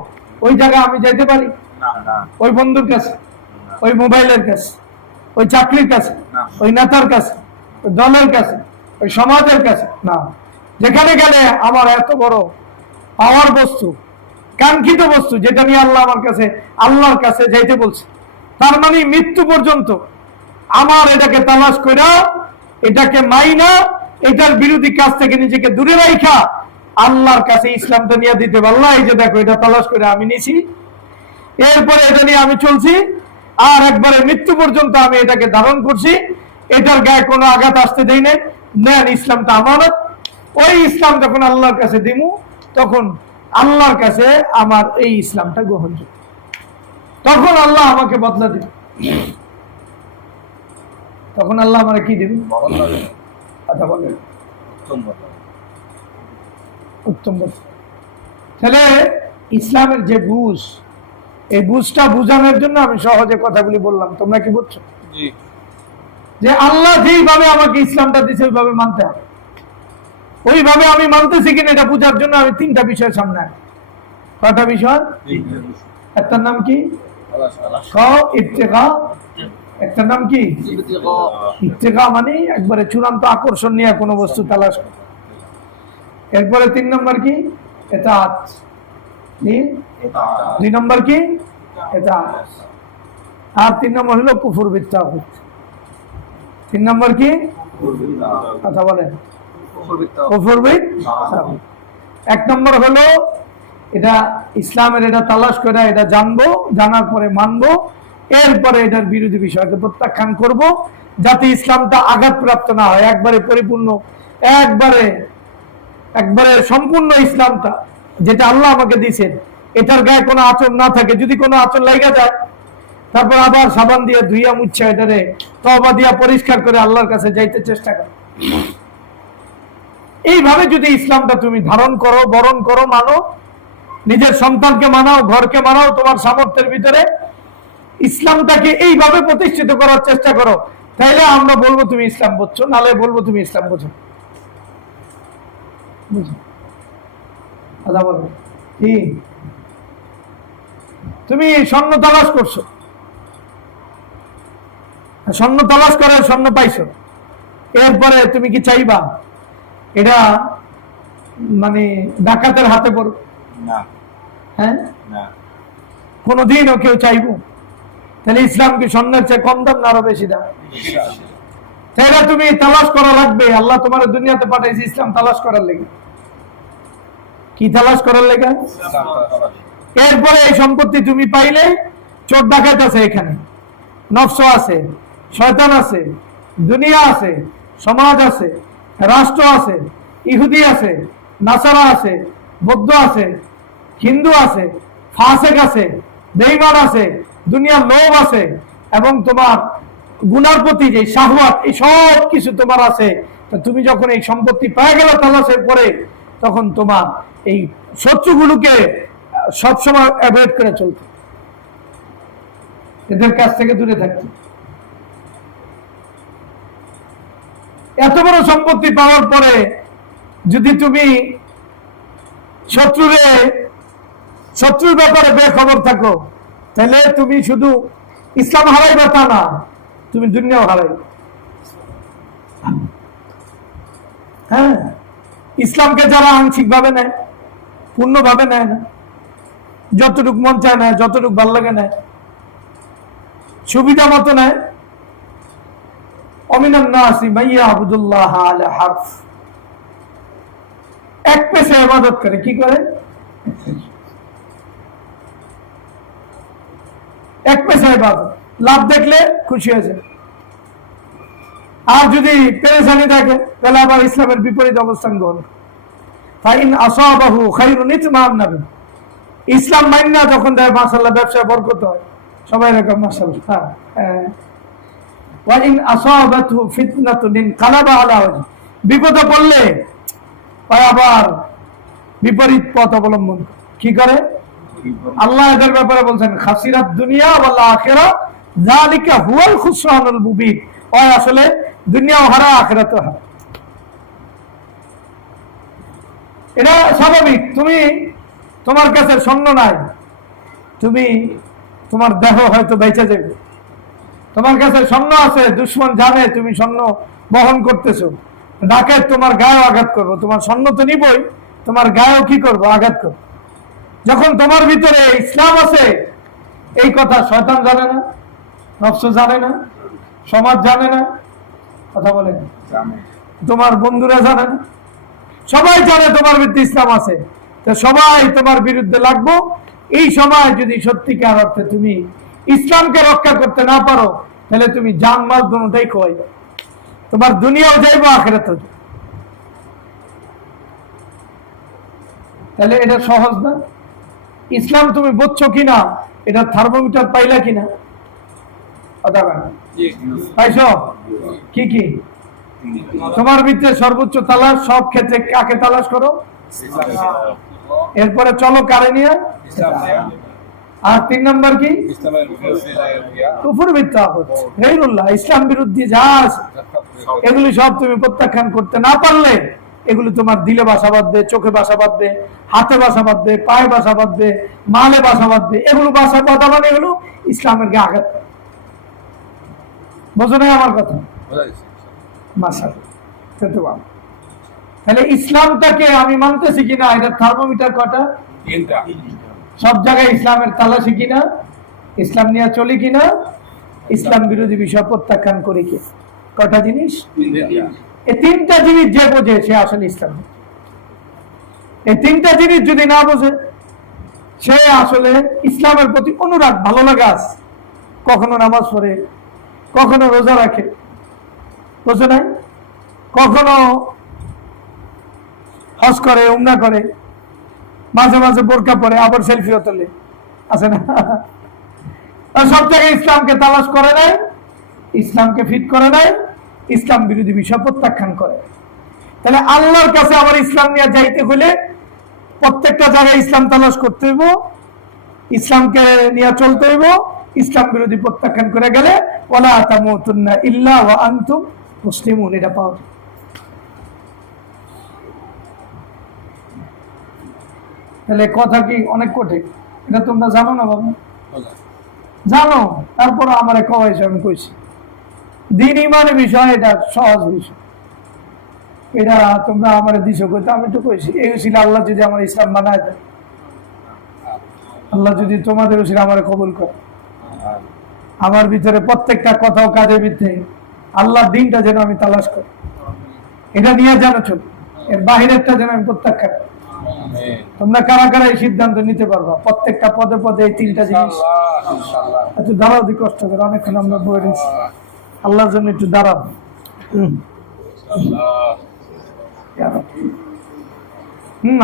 ওই জায়গায় আমি যাইতে পারি? ওই বন্ধুর কাছে, ওই মোবাইলের কাছে, ওই চাকরির কাছে, ওই নেতার কাছে, ওই দলের কাছে, ওই সমাজের কাছে না। যেখানে গেলে আমার এত বড় পাওয়ার বস্তু, কাঙ্ক্ষিত বস্তু, যেটা নিয়ে আল্লাহ আমার কাছে, আল্লাহর কাছে যাইতে বলছে, তার মানে মৃত্যু পর্যন্ত আমার এটাকে তালাশ কইরা, এটাকে মাইনা, এটার বিরোধী কাজ থেকে নিজেকে দূরে রাখা আল্লাহর কাছে ইসলামটা নিয়ে দিতে পারলাম। এই যে দেখো এটা তালাশ করে আমি নিছি, এরপরে এটা নিয়ে আমি চলছি, আর একবারে মৃত্যু পর্যন্ত আমি এটাকে ধারণ করছি, এটার গায়ে কোনো আঘাত আসতে দেই না। নেন, ইসলামটা আমানত। ওই ইসলাম যখন আল্লাহর কাছে দিমু তখন আল্লাহর কাছে আমার এই ইসলামটা গ্রহণযোগ্য, তখন আল্লাহ আমাকে বদলা দিবে। তখন আল্লাহ আমাকে কি দিবে? কথা বলেন, উত্তম। তাহলে ইসলামের যে বুঝ, এই বুঝটা বুঝানোর জন্য আমি সহজে কথাগুলি বললাম। তোমরা কি বুঝছো? যে আল্লাহ যেইভাবে আমাকে ইসলামটা দিচ্ছে ওইভাবে মানতে হবে। ওইভাবে আমি মানতেছি কিনা এটা বুঝার জন্য আমি 3টা বিষয় সামনে আনি। কয়টা বিষয়? একটার নাম কি? ইত্তেকা। একটার নাম কি? ইত্তেকা, মানে একবারে চূড়ান্ত আকর্ষণ নিয়ে কোনো বস্তু তালাশ করা। এরপরে 3 নম্বর কি? এতাআত। কি? 2 নম্বর কি? এতাআত। আর 3 নম্বর হলো কুফর বিত তাগুত। 3 নম্বর কি? কথা বলেন। কুফর বিত তাগুত। 1 নম্বর হলো এটা ইসলামের, এটা তালাশ করে এটা জানবো, জানার পরে মানবো, এরপরে এটার বিরোধী বিষয়কে প্রত্যাখ্যান করব, যাতে ইসলামটা আঘাতপ্রাপ্ত না হয়। একবারে পরিপূর্ণ, একবারে সম্পূর্ণ ইসলামটা যেটা আল্লাহ আমাকে দিয়েছেন, এটার গায়ে কোনো আঁচড় না থাকে। যদি কোনো আঁচড় লেগে যায়, তারপর আবার সাবান দিয়ে ধুইয়া মুচ্ছা এটারে তওবা দিয়া পরিষ্কার করে আল্লাহর কাছে যাইতে চেষ্টা করো। এইভাবে যদি ইসলামটা তুমি ধারণ করো, বরণ করো, মানো, নিজের সন্তানকে মানাও, ঘরকে মানাও, তোমার সামর্থ্যের ভিতরে ইসলামটাকে এইভাবে প্রতিষ্ঠিত করার চেষ্টা করো, তাইলে আমরা বলবো তুমি ইসলাম বুঝছো, নালে বলবো তুমি ইসলাম বুঝো। কথা বলো। কি তুমি স্বর্ণ তালাশ করছো, স্বর্ণ তালাশ করার স্বর্ণ পাইছো, এরপরে তুমি কি চাইবা এটা মানে ডাকাতের হাতে পড়ো? হ্যাঁ, কোনদিনও কেউ চাইবো? তাহলে ইসলাম কি স্বর্ণের চেয়ে কম দাম না আরো বেশি দাম? তাহলে তুমি তালাশ করা লাগবে। আল্লাহ তোমার দুনিয়াতে পাঠাইছে ইসলাম তালাশ করার লেগে। কি তালাশ করার লেগে? এরপরে এই সম্পত্তি তুমি পাইলে, চোর ডাকাত আছে এখানে, নফস আছে, শয়তান আছে, দুনিয়া আছে, সমাজ আছে, রাষ্ট্র আছে, ইহুদি আছে, নাসারা আছে, বৌদ্ধ আছে, হিন্দু আছে, ফাসেক আছে, বেঈমান আছে, দুনিয়ার লোভ আছে, এবং তোমার গুনার প্রতি যে শাহওয়াত, এই সব কিছু তোমার আছে। তুমি যখন এই সম্পত্তি পেয়ে গেলে তালাশের পরে, তখন তোমার এই শত্রুগুলোকে সবসময় অ্যাভয়েড করে চলতে, এদের কাছ থেকে দূরে থাকতে। এত বড় সম্পত্তি পাওয়ার পরে যদি তুমি শত্রুর ব্যাপারে বেখবর থাকো, তাহলে তুমি শুধু ইসলাম হারাইবে তা না, তুমি দুনিয়াও হারাইবে। হ্যাঁ, ইসলামকে যারা আংশিক ভাবে নেয়, পূর্ণভাবে নেয় না, যতটুকু মন চায় নেয়, যতটুকু ভাল লাগে নেয়, সুবিধা মতো নেয়। অমিনান নাসি মাইয়া আবুদুল্লাহ আলা হারফ, এক পেশে ইবাদত করে। কি করে? এক পেশে ইবাদত, লাভ দেখলে খুশি হয়ে যায়। আর যদি পেরেশানি থাকে, তাহলে আবার ইসলামের বিপরীত অবস্থান গ্রহণ। ফাইন আসাবাহু খায়রুন ইতমান্নাবি, ইসলাম মাইন্না যখন দেয়, মাশাআল্লাহ ব্যবসায় বরকত হয়, সবাই এরকম মাশাআল্লাহ। ওয়াইন আসাবাতহু ফিতনাতুন ইনকালাবা আলা ওয়াজহি, বিপদে পড়লে আবার বিপরীত পথ অবলম্বন। কি করে? আল্লাহ এদের ব্যাপারে বলছেন খাসিরাত দুনিয়া ওয়াল আখিরা যালিকা হুয়াল খুসরানুল মুবিন, ওই আসলে দুনিয়াও হারা, আখিরাতও হারা। এটা স্বাভাবিক। তুমি, তোমার কাছে স্বর্ণ নাই, তুমি, তোমার দেহ হয়তো বেঁচে যাবে। তোমার কাছে স্বর্ণ আছে, দুশ্মন জানে তুমি স্বর্ণ বহন করতেছো, ডাকে তোমার গায়ে আঘাত করবো। তোমার স্বর্ণ তো নিবই, তোমার গায়েও কি করবো? আঘাত করবো। যখন তোমার ভিতরে ইসলাম আছে, এই কথা শয়তান জানে না, নফস জানে না, সমাজ জানে না, কথা বলে তোমার বন্ধুরা জানে না, সবাই জানে তোমার ভিতরে ইসলাম আছে, তো সবাই তোমার বিরুদ্ধে লাগবো। এই সময় যদি সত্যিকার অর্থে তুমি ইসলামকে রক্ষা করতে না পারো, তাহলে তুমি জানমাল দুটোটাই খোয়াইবে, তোমার দুনিয়াও যাইবো, আখিরাতেও যাইবো। তাহলে এটা সহজ না? ইসলাম তুমি বুঝছো কিনা, এটা থার্মোমিটার পাইলা কিনা? পাইছ? কি কি তোমার ভিতরে সর্বোচ্চ তালাশ? সব ক্ষেত্রে কাকে তালাশ করো? এরপরে চলো কারে নিয়ে? আর 3 নম্বর কি? কুফর বিত তাগুত, গায়রুল্লাহ, ইসলাম বিরোধী যা আছে এগুলি সব তুমি প্রত্যাখ্যান করতে না পারলে, এগুলি তোমার দিলে বাসা বাঁধবে, চোখে বাসা বাঁধবে, হাতে বাসা বাঁধবে, পায়ে বাসা বাঁধবে, মালে বাসা বাঁধবে। এগুলো বাসা বাঁধা মানে এগুলো ইসলামের গায়ে আঘাত। বোঝো না আমার কথা? মাশাআল্লাহ। তাহলে ইসলামটাকে আমি মানতেছি কিনা, এটা থার্মোমিটার কটা? সব জায়গায় ইসলামের তালাশি কিনা, ইসলাম নিয়ে চলি কিনা, ইসলাম বিরোধী বিষয় প্রত্যাখ্যান করি কি, কটা জিনিস? এই তিনটা জিনিস যে বোঝে সে আসলে ইসলাম। এই তিনটা জিনিস যদি না বোঝে সে আসলে ইসলামের প্রতি অনুরাগ ভালো লাগা আছে, কখনো নামাজ পড়ে, কখনো রোজা রাখে, বোঝে নাই, কখনো হজ করে, উমরা করে, মাঝে মাঝে বোরকা পরে, আবার সেলফিও তোলে, আছে না? সব জায়গায় ইসলামকে তালাশ করে নাই, ইসলামকে ফিট করে নাই, ইসলাম বিরোধী বিষয় প্রত্যাখ্যান করে। তাহলে আল্লাহর কাছে আমার ইসলাম নিয়ে যাইতে হলে প্রত্যেকটা জায়গায় ইসলাম তালাশ করতে হইব, ইসলামকে নিয়ে চলতে হইব, ইসলাম বিরোধী প্রত্যাখ্যান করে গেলে ওয়ালা তামুতুন্না ইল্লা ওয়া আনতুম মুসলিমুন, এটা পাওয়া যায়। তাহলে কথা কি অনেক কঠিন, এটা তোমরা জানো না বাবা? জানো, তারপর আমার কয়েছে, আমি কইছি দিন ইমানের বিষয়, এটা সহজ বিষয়, এটা তোমরা আমার দিছো কইতে, আমি তো কইছি এই ছিল আল্লাহ যদি আমার ইসলাম বানায় দেয়, আল্লাহ যদি তোমাদের ছিল আমার কবুল করে, আমার ভিতরে প্রত্যেকটা কথা ও কাজের ভিতরে আল্লাহর দিনটা যেন আমি তালাশ করি, এটা নিয়ে জানো চল, এর বাহিরেরটা যেন আমি প্রত্যাখ্যান। তোমরা কারা কারা এই সিদ্ধান্ত নিতে পারবা প্রত্যেকটা পদে পদে এই তিনটা জিনিস? একটু দাঁড়াও, দি কষ্ট করে, অনেকক্ষণ আমরা বই রয়েছি, আল্লাহর জন্য একটু দাঁড়াও।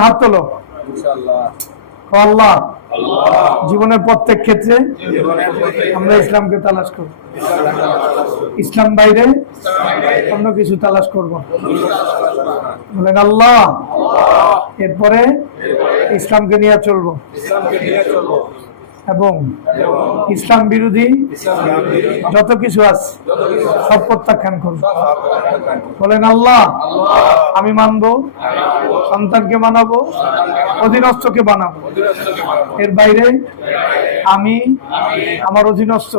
হাত তোলো। আল্লাহ জীবনের প্রত্যেক ক্ষেত্রে আমরা ইসলামকে তালাশ করব, ইসলাম বাইরে অন্য কিছু তালাশ করব। বলেন আল্লাহ, এরপরে ইসলামকে নিয়ে চলবো এবং ইসলাম বিরোধী যত কিছু আছে সব প্রত্যাখ্যান করব। বলেন আল্লাহ, আমি মানবো, সন্তানকে মানাবো, অধীনস্থকে বানাবো, এর বাইরে আমি আমার অধীনস্থ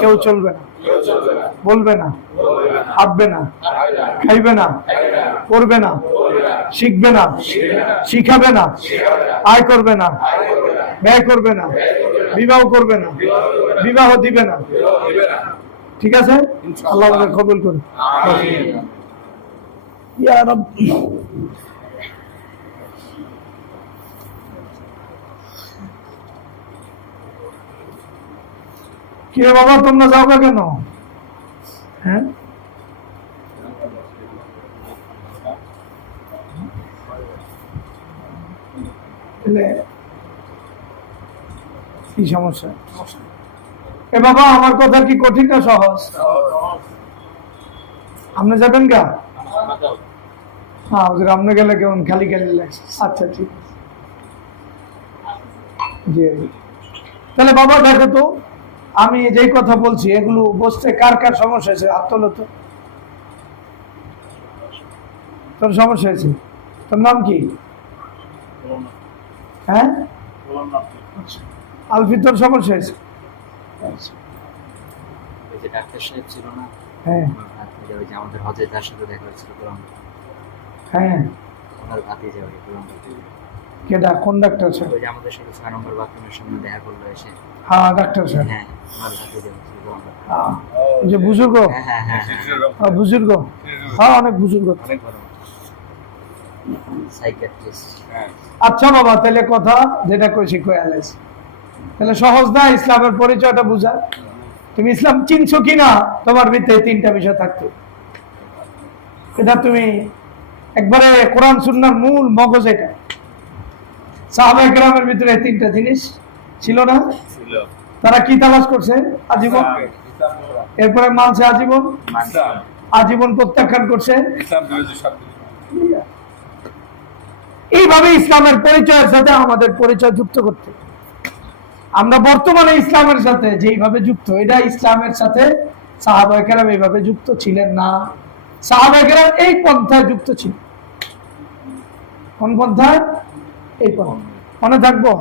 কেউ চলবে না, বলবে না, হাঁটবে না, খাইবে না, পড়বে না, শিখবে না, শিখাবে না, আয় করবে না, ব্যয় করবে না, বিবাহ করবে না, বিবাহ দিবে না। ঠিক আছে? আল্লাহ আমাদের কবুল করুন। ইয়া রাব। কে বাবা, তোমরা যাও না কেন? হ্যাঁ, কি সমস্যা? এ বাবা, আমার কথা কি কঠিন না সহজ? আপনি যাবেন গা? হ্যাঁ, আপনি গেলে কেমন খালি খালি লাগছে? আচ্ছা, ঠিক আছে। তাহলে বাবা দেখো তো, আমি যেই কথা বলছি এগুলো বসতে কার কার সমস্যা হয়েছে? হাত তোলো তো। তোর সমস্যা হয়েছে? তোর নাম কি? হ্যাঁ, আলফি, তোর সমস্যা হয়েছে? ডাক্তার সাহেব ছিল না, হ্যাঁ, আমাদের হজে তার সাথে দেখা হয়েছিল, হ্যাঁ, ওনার ভাতি যাবে। কেডা, কোন ডাক্তার স্যার? ওই যে আমাদের সাথে 6 নম্বর বাথরুমের সামনে দেখা করলো এসে। হ্যাঁ, ডাক্তার স্যার। হ্যাঁ, ওনার ভাতি যাবে। যে বুজুর্গ? হ্যাঁ হ্যাঁ হ্যাঁ, বুজুর্গ, হ্যাঁ, অনেক বুজুর্গ, অনেক বড় সাইকিয়াট্রিস্ট। আচ্ছা বাবা, তাহলে কথা যেটা কইছি কই আলাইছি, তাহলে সহজ না ইসলামের পরিচয়টা বুঝা? তুমি ইসলাম চিনছো কিনা, তোমার ভিতরে তিনটা বিষয় থাকতো, এটা তুমি একবারে কোরআন সুন্নাহর মূল মগজ, এটা সাহাবায়ে কেরামের ভিতরে তিনটা জিনিস ছিল না? তারা কি তালাশ করছে? আজীবন, এরপরে মানছে আজীবন, আজীবন প্রত্যাখ্যান করছে। এইভাবে ইসলামের পরিচয়ের সাথে আমাদের পরিচয় যুক্ত করতে, আমরা বর্তমানে ইসলামের সাথে যেইভাবে যুক্ত, এটা ইসলামের সাথে সাহাবায়ে কেরাম এইভাবে যুক্ত ছিলেন না। সাহাবায়ে কেরাম এই পন্থায় যুক্ত ছিল। কোন পন্থায়? এই পন্থা। মনে থাকবো?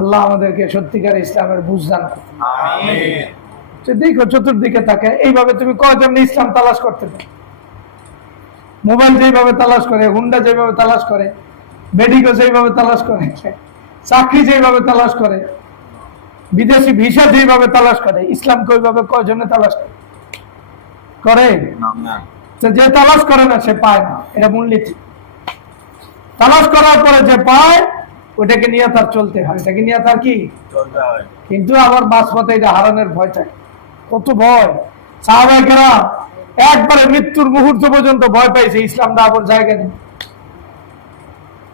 আল্লাহ আমাদেরকে সত্যিকার ইসলামের বুঝ দান করুন। দেখো চতুর্দিকে তাকে, এইভাবে তুমি কয়জন ইসলাম তালাশ করতে পারো? মোবাইল যেভাবে তালাশ করে, হুন্ডা যেভাবে তালাশ করে, মেডিকো যেভাবে তালাশ করে, চাকরি যেভাবে তালাশ করে, বিদেশি ভিসা যেভাবে তালাশ করে, ইসলামকে ওইভাবে কয়জনে তালাশ করে? তো যে তালাশ করে না সে পায় না, এটা মূলনীতি। তালাশ করার পরে যে পায় ওটাকে নিয়ে তার চলতে হয়, এটাকে নিয়ে তার কি চলতে হয়। কিন্তু আবার মাঝপথে এটা হারানোর ভয় থাকে। কত ভয়! সাহাবায়ে কেরাম একবারে মৃত্যুর মুহূর্ত পর্যন্ত ভয় পাইছে, ইসলাম দাওয়ার জায়গা নেই।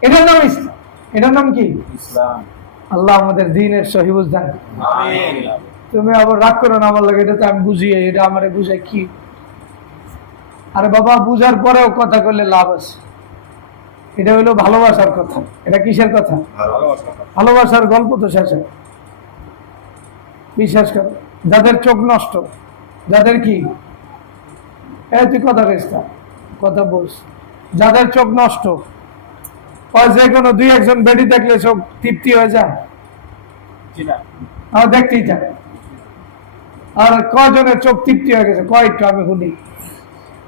এটার নাম ইসলাম, এটার নাম কি ইসলাম। আল্লাহ আমাদের দ্বীনের সহি বুঝদান। আমিন। তুমি আবার রাগ করো না আমার লাগে, এটা তো আমি বুঝিয়ে, এটা আমারে বুঝাই কি? আরে বাবা, বুঝার পরেও কথা করলে লাভ আছে। এটা হলো ভালোবাসার কথা। এটা কিসের কথা? ভালোবাসা। ভালোবাসার গল্প তো শেষে। বিশ্বাস কর, যাদের চোখ নষ্ট, যাদের কি এই তুই কথা বেস্তা কথা বলছ, যাদের চোখ নষ্ট, যে কোনো দুই একজন বেডি দেখলে চোখ তৃপ্তি হয়ে যায়, আর দেখতেই থাকে। আর কয়জনের চোখ তৃপ্তি হয়ে গেছে কয়েকটা আমি শুনি।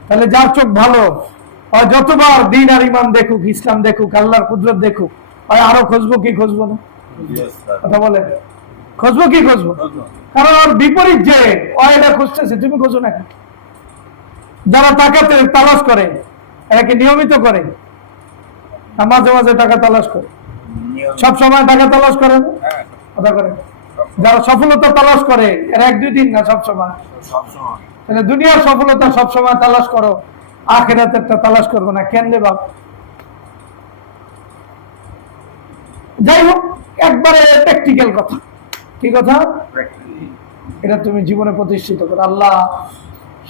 তাহলে যার চোখ ভালো, আর যতবার দিন আর ইমান দেখুক, ইসলাম দেখুক, আল্লাহর কুদরত দেখুক, আর আরো খুঁজবো কি খুঁজবো না? কথা বলে খুঁজবো কি খুঁজবো? কারণ ওর বিপরীত যে এটা খুঁজতেছে, তুমি খোঁজো নাকি? যারা টাকাতে তালাশ করে এটাকে নিয়মিত করে না মাঝে মাঝে টাকা তালাশ করে? সব সময় টাকা তালাশ করে না? কথা করে। যারা সফলতা তালাশ করে এরা এক দুই দিন না, সব সময়। সবসময়। তাহলে দুনিয়ার সফলতা সব সময় তালাশ করো, আখিরাতেরটা তালাশ করবো না কেন রে বাপ? যাই হোক, একবারে প্র্যাকটিক্যাল কথা। কি কথা? এটা তুমি জীবনে প্রতিষ্ঠিত করো। আল্লাহ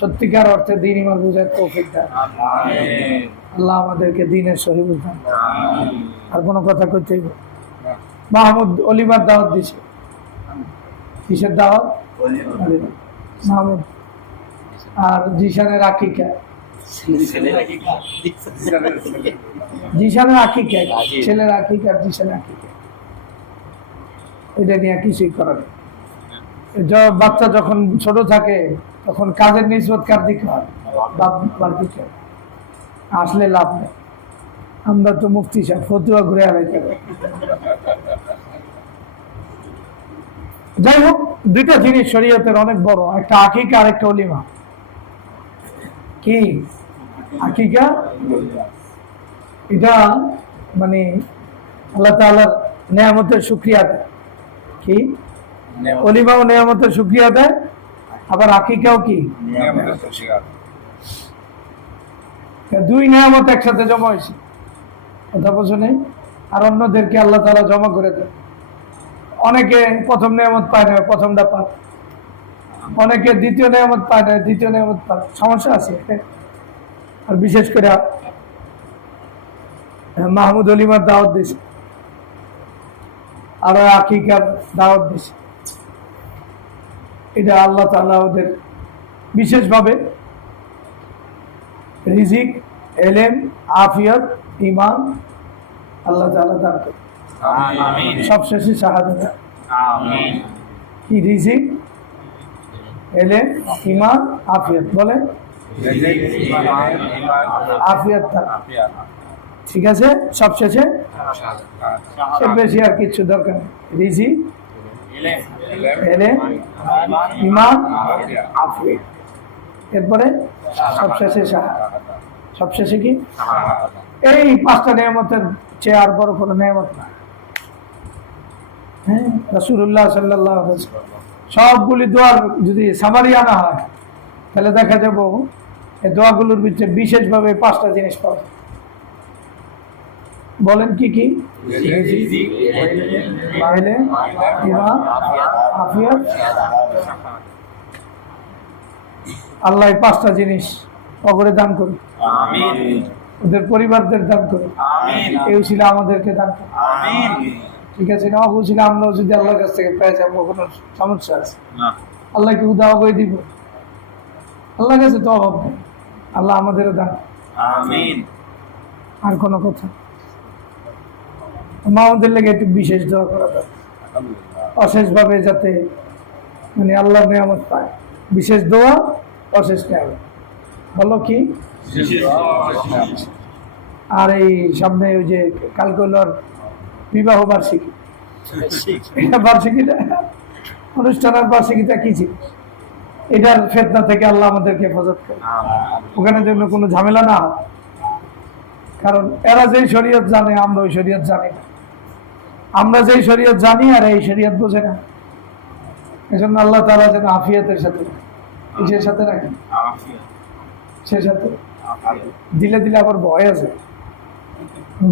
সত্যিকার অর্থে দ্বীন ইমান বুঝার তৌফিক দেন। আমিন। আল্লাহ আমাদেরকে দ্বীনের সহি বুঝান। আমিন। আর কোনো কথা কইতেই হবে? মাহমুদ অলিমার দাওয়াত দিছে। কিসের দাওয়াত? অলিমা। মাহমুদ আর জিশানের আকিকা। জিশানের আকিকা, ছেলের আকিকা আর জিশানের আকিকা, এটা নিয়ে কিছুই করার নেই। বাচ্চা যখন ছোট থাকে তখন কাজের নিসবত কার দিকে হয়? বাবার দিকে। আসলে লাভ নেই। আমরা তো মুফতি সাহেব ফতুয়া ঘুরে আলাইতে পারি। যাই হোক, দুইটা জিনিস শরীয়তের অনেক বড়, একটা আকিকা আর একটা অলিমা। কি আকিকা? এটা মানে আল্লাহ তাআলার নেয়ামতের শুকরিয়া দেয়। কি অলিমাও নেয়ামতের শুকরিয়া দেয়, আবার আকিকাও কি? দুই নেয়ামত একসাথে জমা হয়েছে। কথা বোঝো নেই? আর অন্যদেরকে আল্লাহ তাআলা জমা করে দেয়। অনেকে প্রথম নেয়ামত পায় না, প্রথমটা পায়। অনেকে দ্বিতীয় নেয়ামত পায় না, দ্বিতীয় নেয়ামত পায়। সমস্যা আছে। আর বিশেষ করে মাহমুদ অলিমার দাওয়াত দিয়েছে, আর আকিকার দাওয়াত দিয়েছে। এটা আল্লাহ তাআলা ওদের বিশেষভাবে রিজিক, এলেম, আফিয়ত, ঈমান আল্লাহ তাআলা দান করে। আমিন। সবশেষে শাহাদাত। আমিন। কি রিজিক, এলেম, ঈমান, আফিয়ত বলেন? আফিয়ত থাক। ঠিক আছে, সবশেষে এর বেশি আর কিছু দরকার নেই। রিজিক, এলেম, ঈমান, আফিয়ত। এরপরে সবশেষে শাহাদাত। সবশেষে কি? এই পাঁচটা নেয়ামতের চেয়ে আর বড় কোনো নেয়ামত না। হ্যাঁ, রাসূলুল্লাহ সাল্লাল্লাহু আলাইহি ওয়াসাল্লাম সবগুলি দোয়ার যদি সামারি আনা হয় তাহলে দেখা যাব এই দোয়াগুলোর ভিতরে বিশেষভাবে পাঁচটা জিনিস পাওয়া যায়। বলেন কি কি? এলেম, ঈমান, আফিয়ত। আল্লাহ এই পাঁচটা জিনিস অগরে দান করুন। আমিন। ওদের পরিবারদের দান করুন। আমিন। এই ছিল আমাদেরকে দান করুন। আমিন। ঠিক আছে না? বুঝলে আমরাও যদি আল্লাহর কাছ থেকে পেয়ে যাবো, কোনো সমস্যা আছে? না। আল্লাহকে উদাহ করে দিব? আল্লাহর কাছে তো অভাব নেই। আল্লাহ আমাদেরও দান। আমিন। আর কোনো কথা? আমাদের লেগে একটু বিশেষ দোয়া করা দরকার, অশেষভাবে যাতে মানে আল্লাহর নিয়ামত পায়। বিশেষ দোয়া, অশেষ নিয়ামত। বলো কি? আর এই সামনে ওই যে কালকে হলো ওর বিবাহ বার্ষিকী, এটা বার্ষিকী না, অনুষ্ঠানের বার্ষিকীটা কি ছিল? এটার ফেতনা থেকে আল্লাহ আমাদেরকে হেফাজত করে, ওখানে যেন কোনো ঝামেলা না হয়। কারণ এরা যেই শরীয়ত জানে আমরা ওই শরীয়ত জানি না, আমরা যেই শরীয়ত জানি আর এই শরীয়ত বোঝে না। এজন্য আল্লাহ তাআলা যেন আফিয়াতের সাথে কিসের সাথে রাখেন, সে সাথে দিলে দিলে আবার ভয় আছে।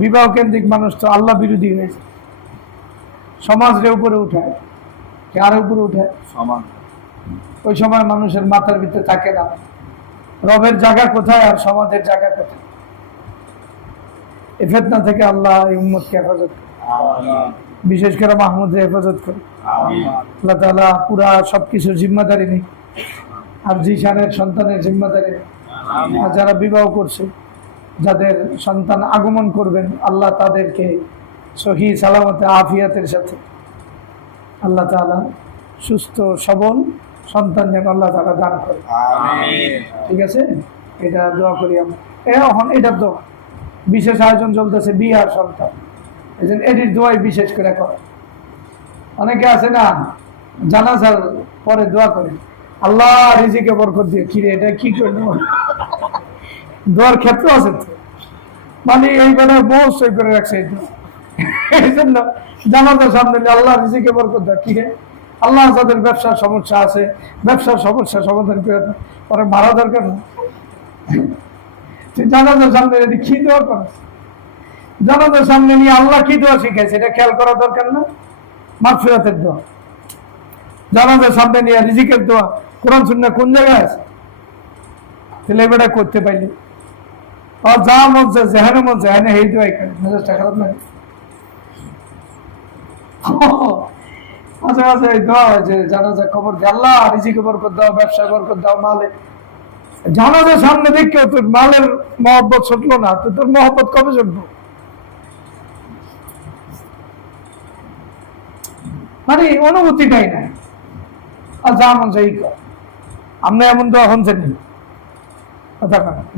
বিবাহ কেন্দ্রিক মানুষ তো আল্লাহ বিরোধী হয়েছে, সমাজের উপরে উঠায়, কার উপরে উঠায়? ওই সময় মানুষের মাথার ভিতরে থাকে না রবের জায়গা কোথায় আর সমাজের জায়গা কোথায়। এই ফিতনা থেকে আল্লাহ এই উম্মতকে হেফাজত করে, বিশেষ করে মাহমুদের হেফাজত করে। আল্লাহ তাআলা পুরা সবকিছুর জিম্মাদারি নেই, আর জিশানের সন্তানের জিম্মাদারি নেই। আর যারা বিবাহ করছে, যাদের সন্তান আগমন করবেন, আল্লাহ তাদেরকে সহি সালামতে আফিয়াতের সাথে আল্লাহ তাআলা সুস্থ সবল সন্তান যেন আল্লাহ তাআলা দান করে। ঠিক আছে, এটা দোয়া করি আমরা। এখন এটা তো বিশেষ আয়োজন চলতেছে বিয়ার সন্তান, এই জন্য এটির দোয়াই বিশেষ করে করে। অনেকে আছে না জানাজার পরে দোয়া করে আল্লাহ রিজিকে বরকত দিয়ে, কি রে এটা কি করবো? দোয়ার ক্ষেত্র আছে তো, মানে এই বেলা বহু সই করে রাখছে এই জন্য জানাজার সামনে আল্লাহ রিজিকে বরকত দেয়, কি রে আল্লাহ যাদের ব্যবসার সমস্যা আছে ব্যবসার সমস্যা সমাধান করে দেয়, পরে মারা দরকার না। জানাজার সামনে যদি কি দোয়া করে, জানাজার সামনে নিয়ে আল্লাহ কি দোয়া শিখাইছে এটা খেয়াল করা দরকার না? মাগফিরাতের দোয়া, জানাজার সামনে নিয়ে রিজিকের দোয়া, কোরআন সুন্নাহ কোন জায়গায় আছে? তাহলে এবারে করতে পাইলি আর যা মন চায় যেখানে মন চায় না এই দোয়াই করে, মেজাজটা খারাপ লাগে। মাঝে মাঝে এই দোয়া হয় যে জানাজা খবর দিয়ে আল্লাহ রিজিকে বরকত দাও, ব্যবসা বরকত দাও, মালে। জানাজার সামনে দেখে তোর মালের মহব্বত ছুটলো না, তো তোর মহব্বত কবে ছুটবো? মানে অনুভূতিটাই নাই। আর যা মন চাই কর, আমরা এমন দোয়া শুনছেন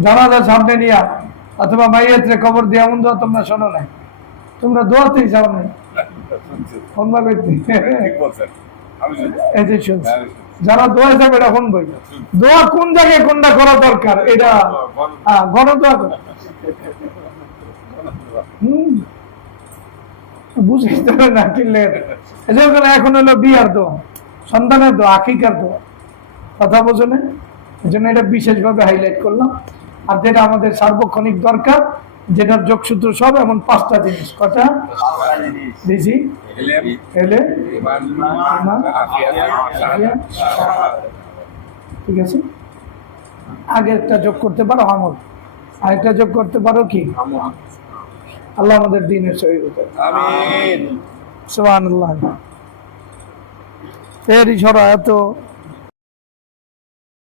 জানাজার সামনে নিয়ে অথবা মাইয়াতরে কবর দিয়ে এমন দোয়া তোমরা শোনো নাই? তোমরা দোয়াতেই যাও নাই, এই যে শুনছি যারা দোয়া যাবে এটা শুনবই। দোয়া কোন জায়গায় কোনটা করা দরকার এটা গণদোয়া করে বুঝতে হবে না কিনলে। এখন হলো বিয়ার দোয়া, সন্তানের দোয়া, আকিকার দোয়া, কথা বোঝো না? এই জন্য এটা বিশেষভাবে হাইলাইট করলাম। আর যেটা আমাদের সার্বক্ষণিক দরকার, যেটার যোগসূত্র সব এমন 5টা জিনিস, কটা দিছি? এলে ঠিক আছে। আগে একটা যোগ করতে পারো আমল, আরেকটা যোগ করতে পারো কি? আল্লাহ আমাদের দিনের সহিত আমিন সুবহানাল্লাহ। এরই ছড়া এত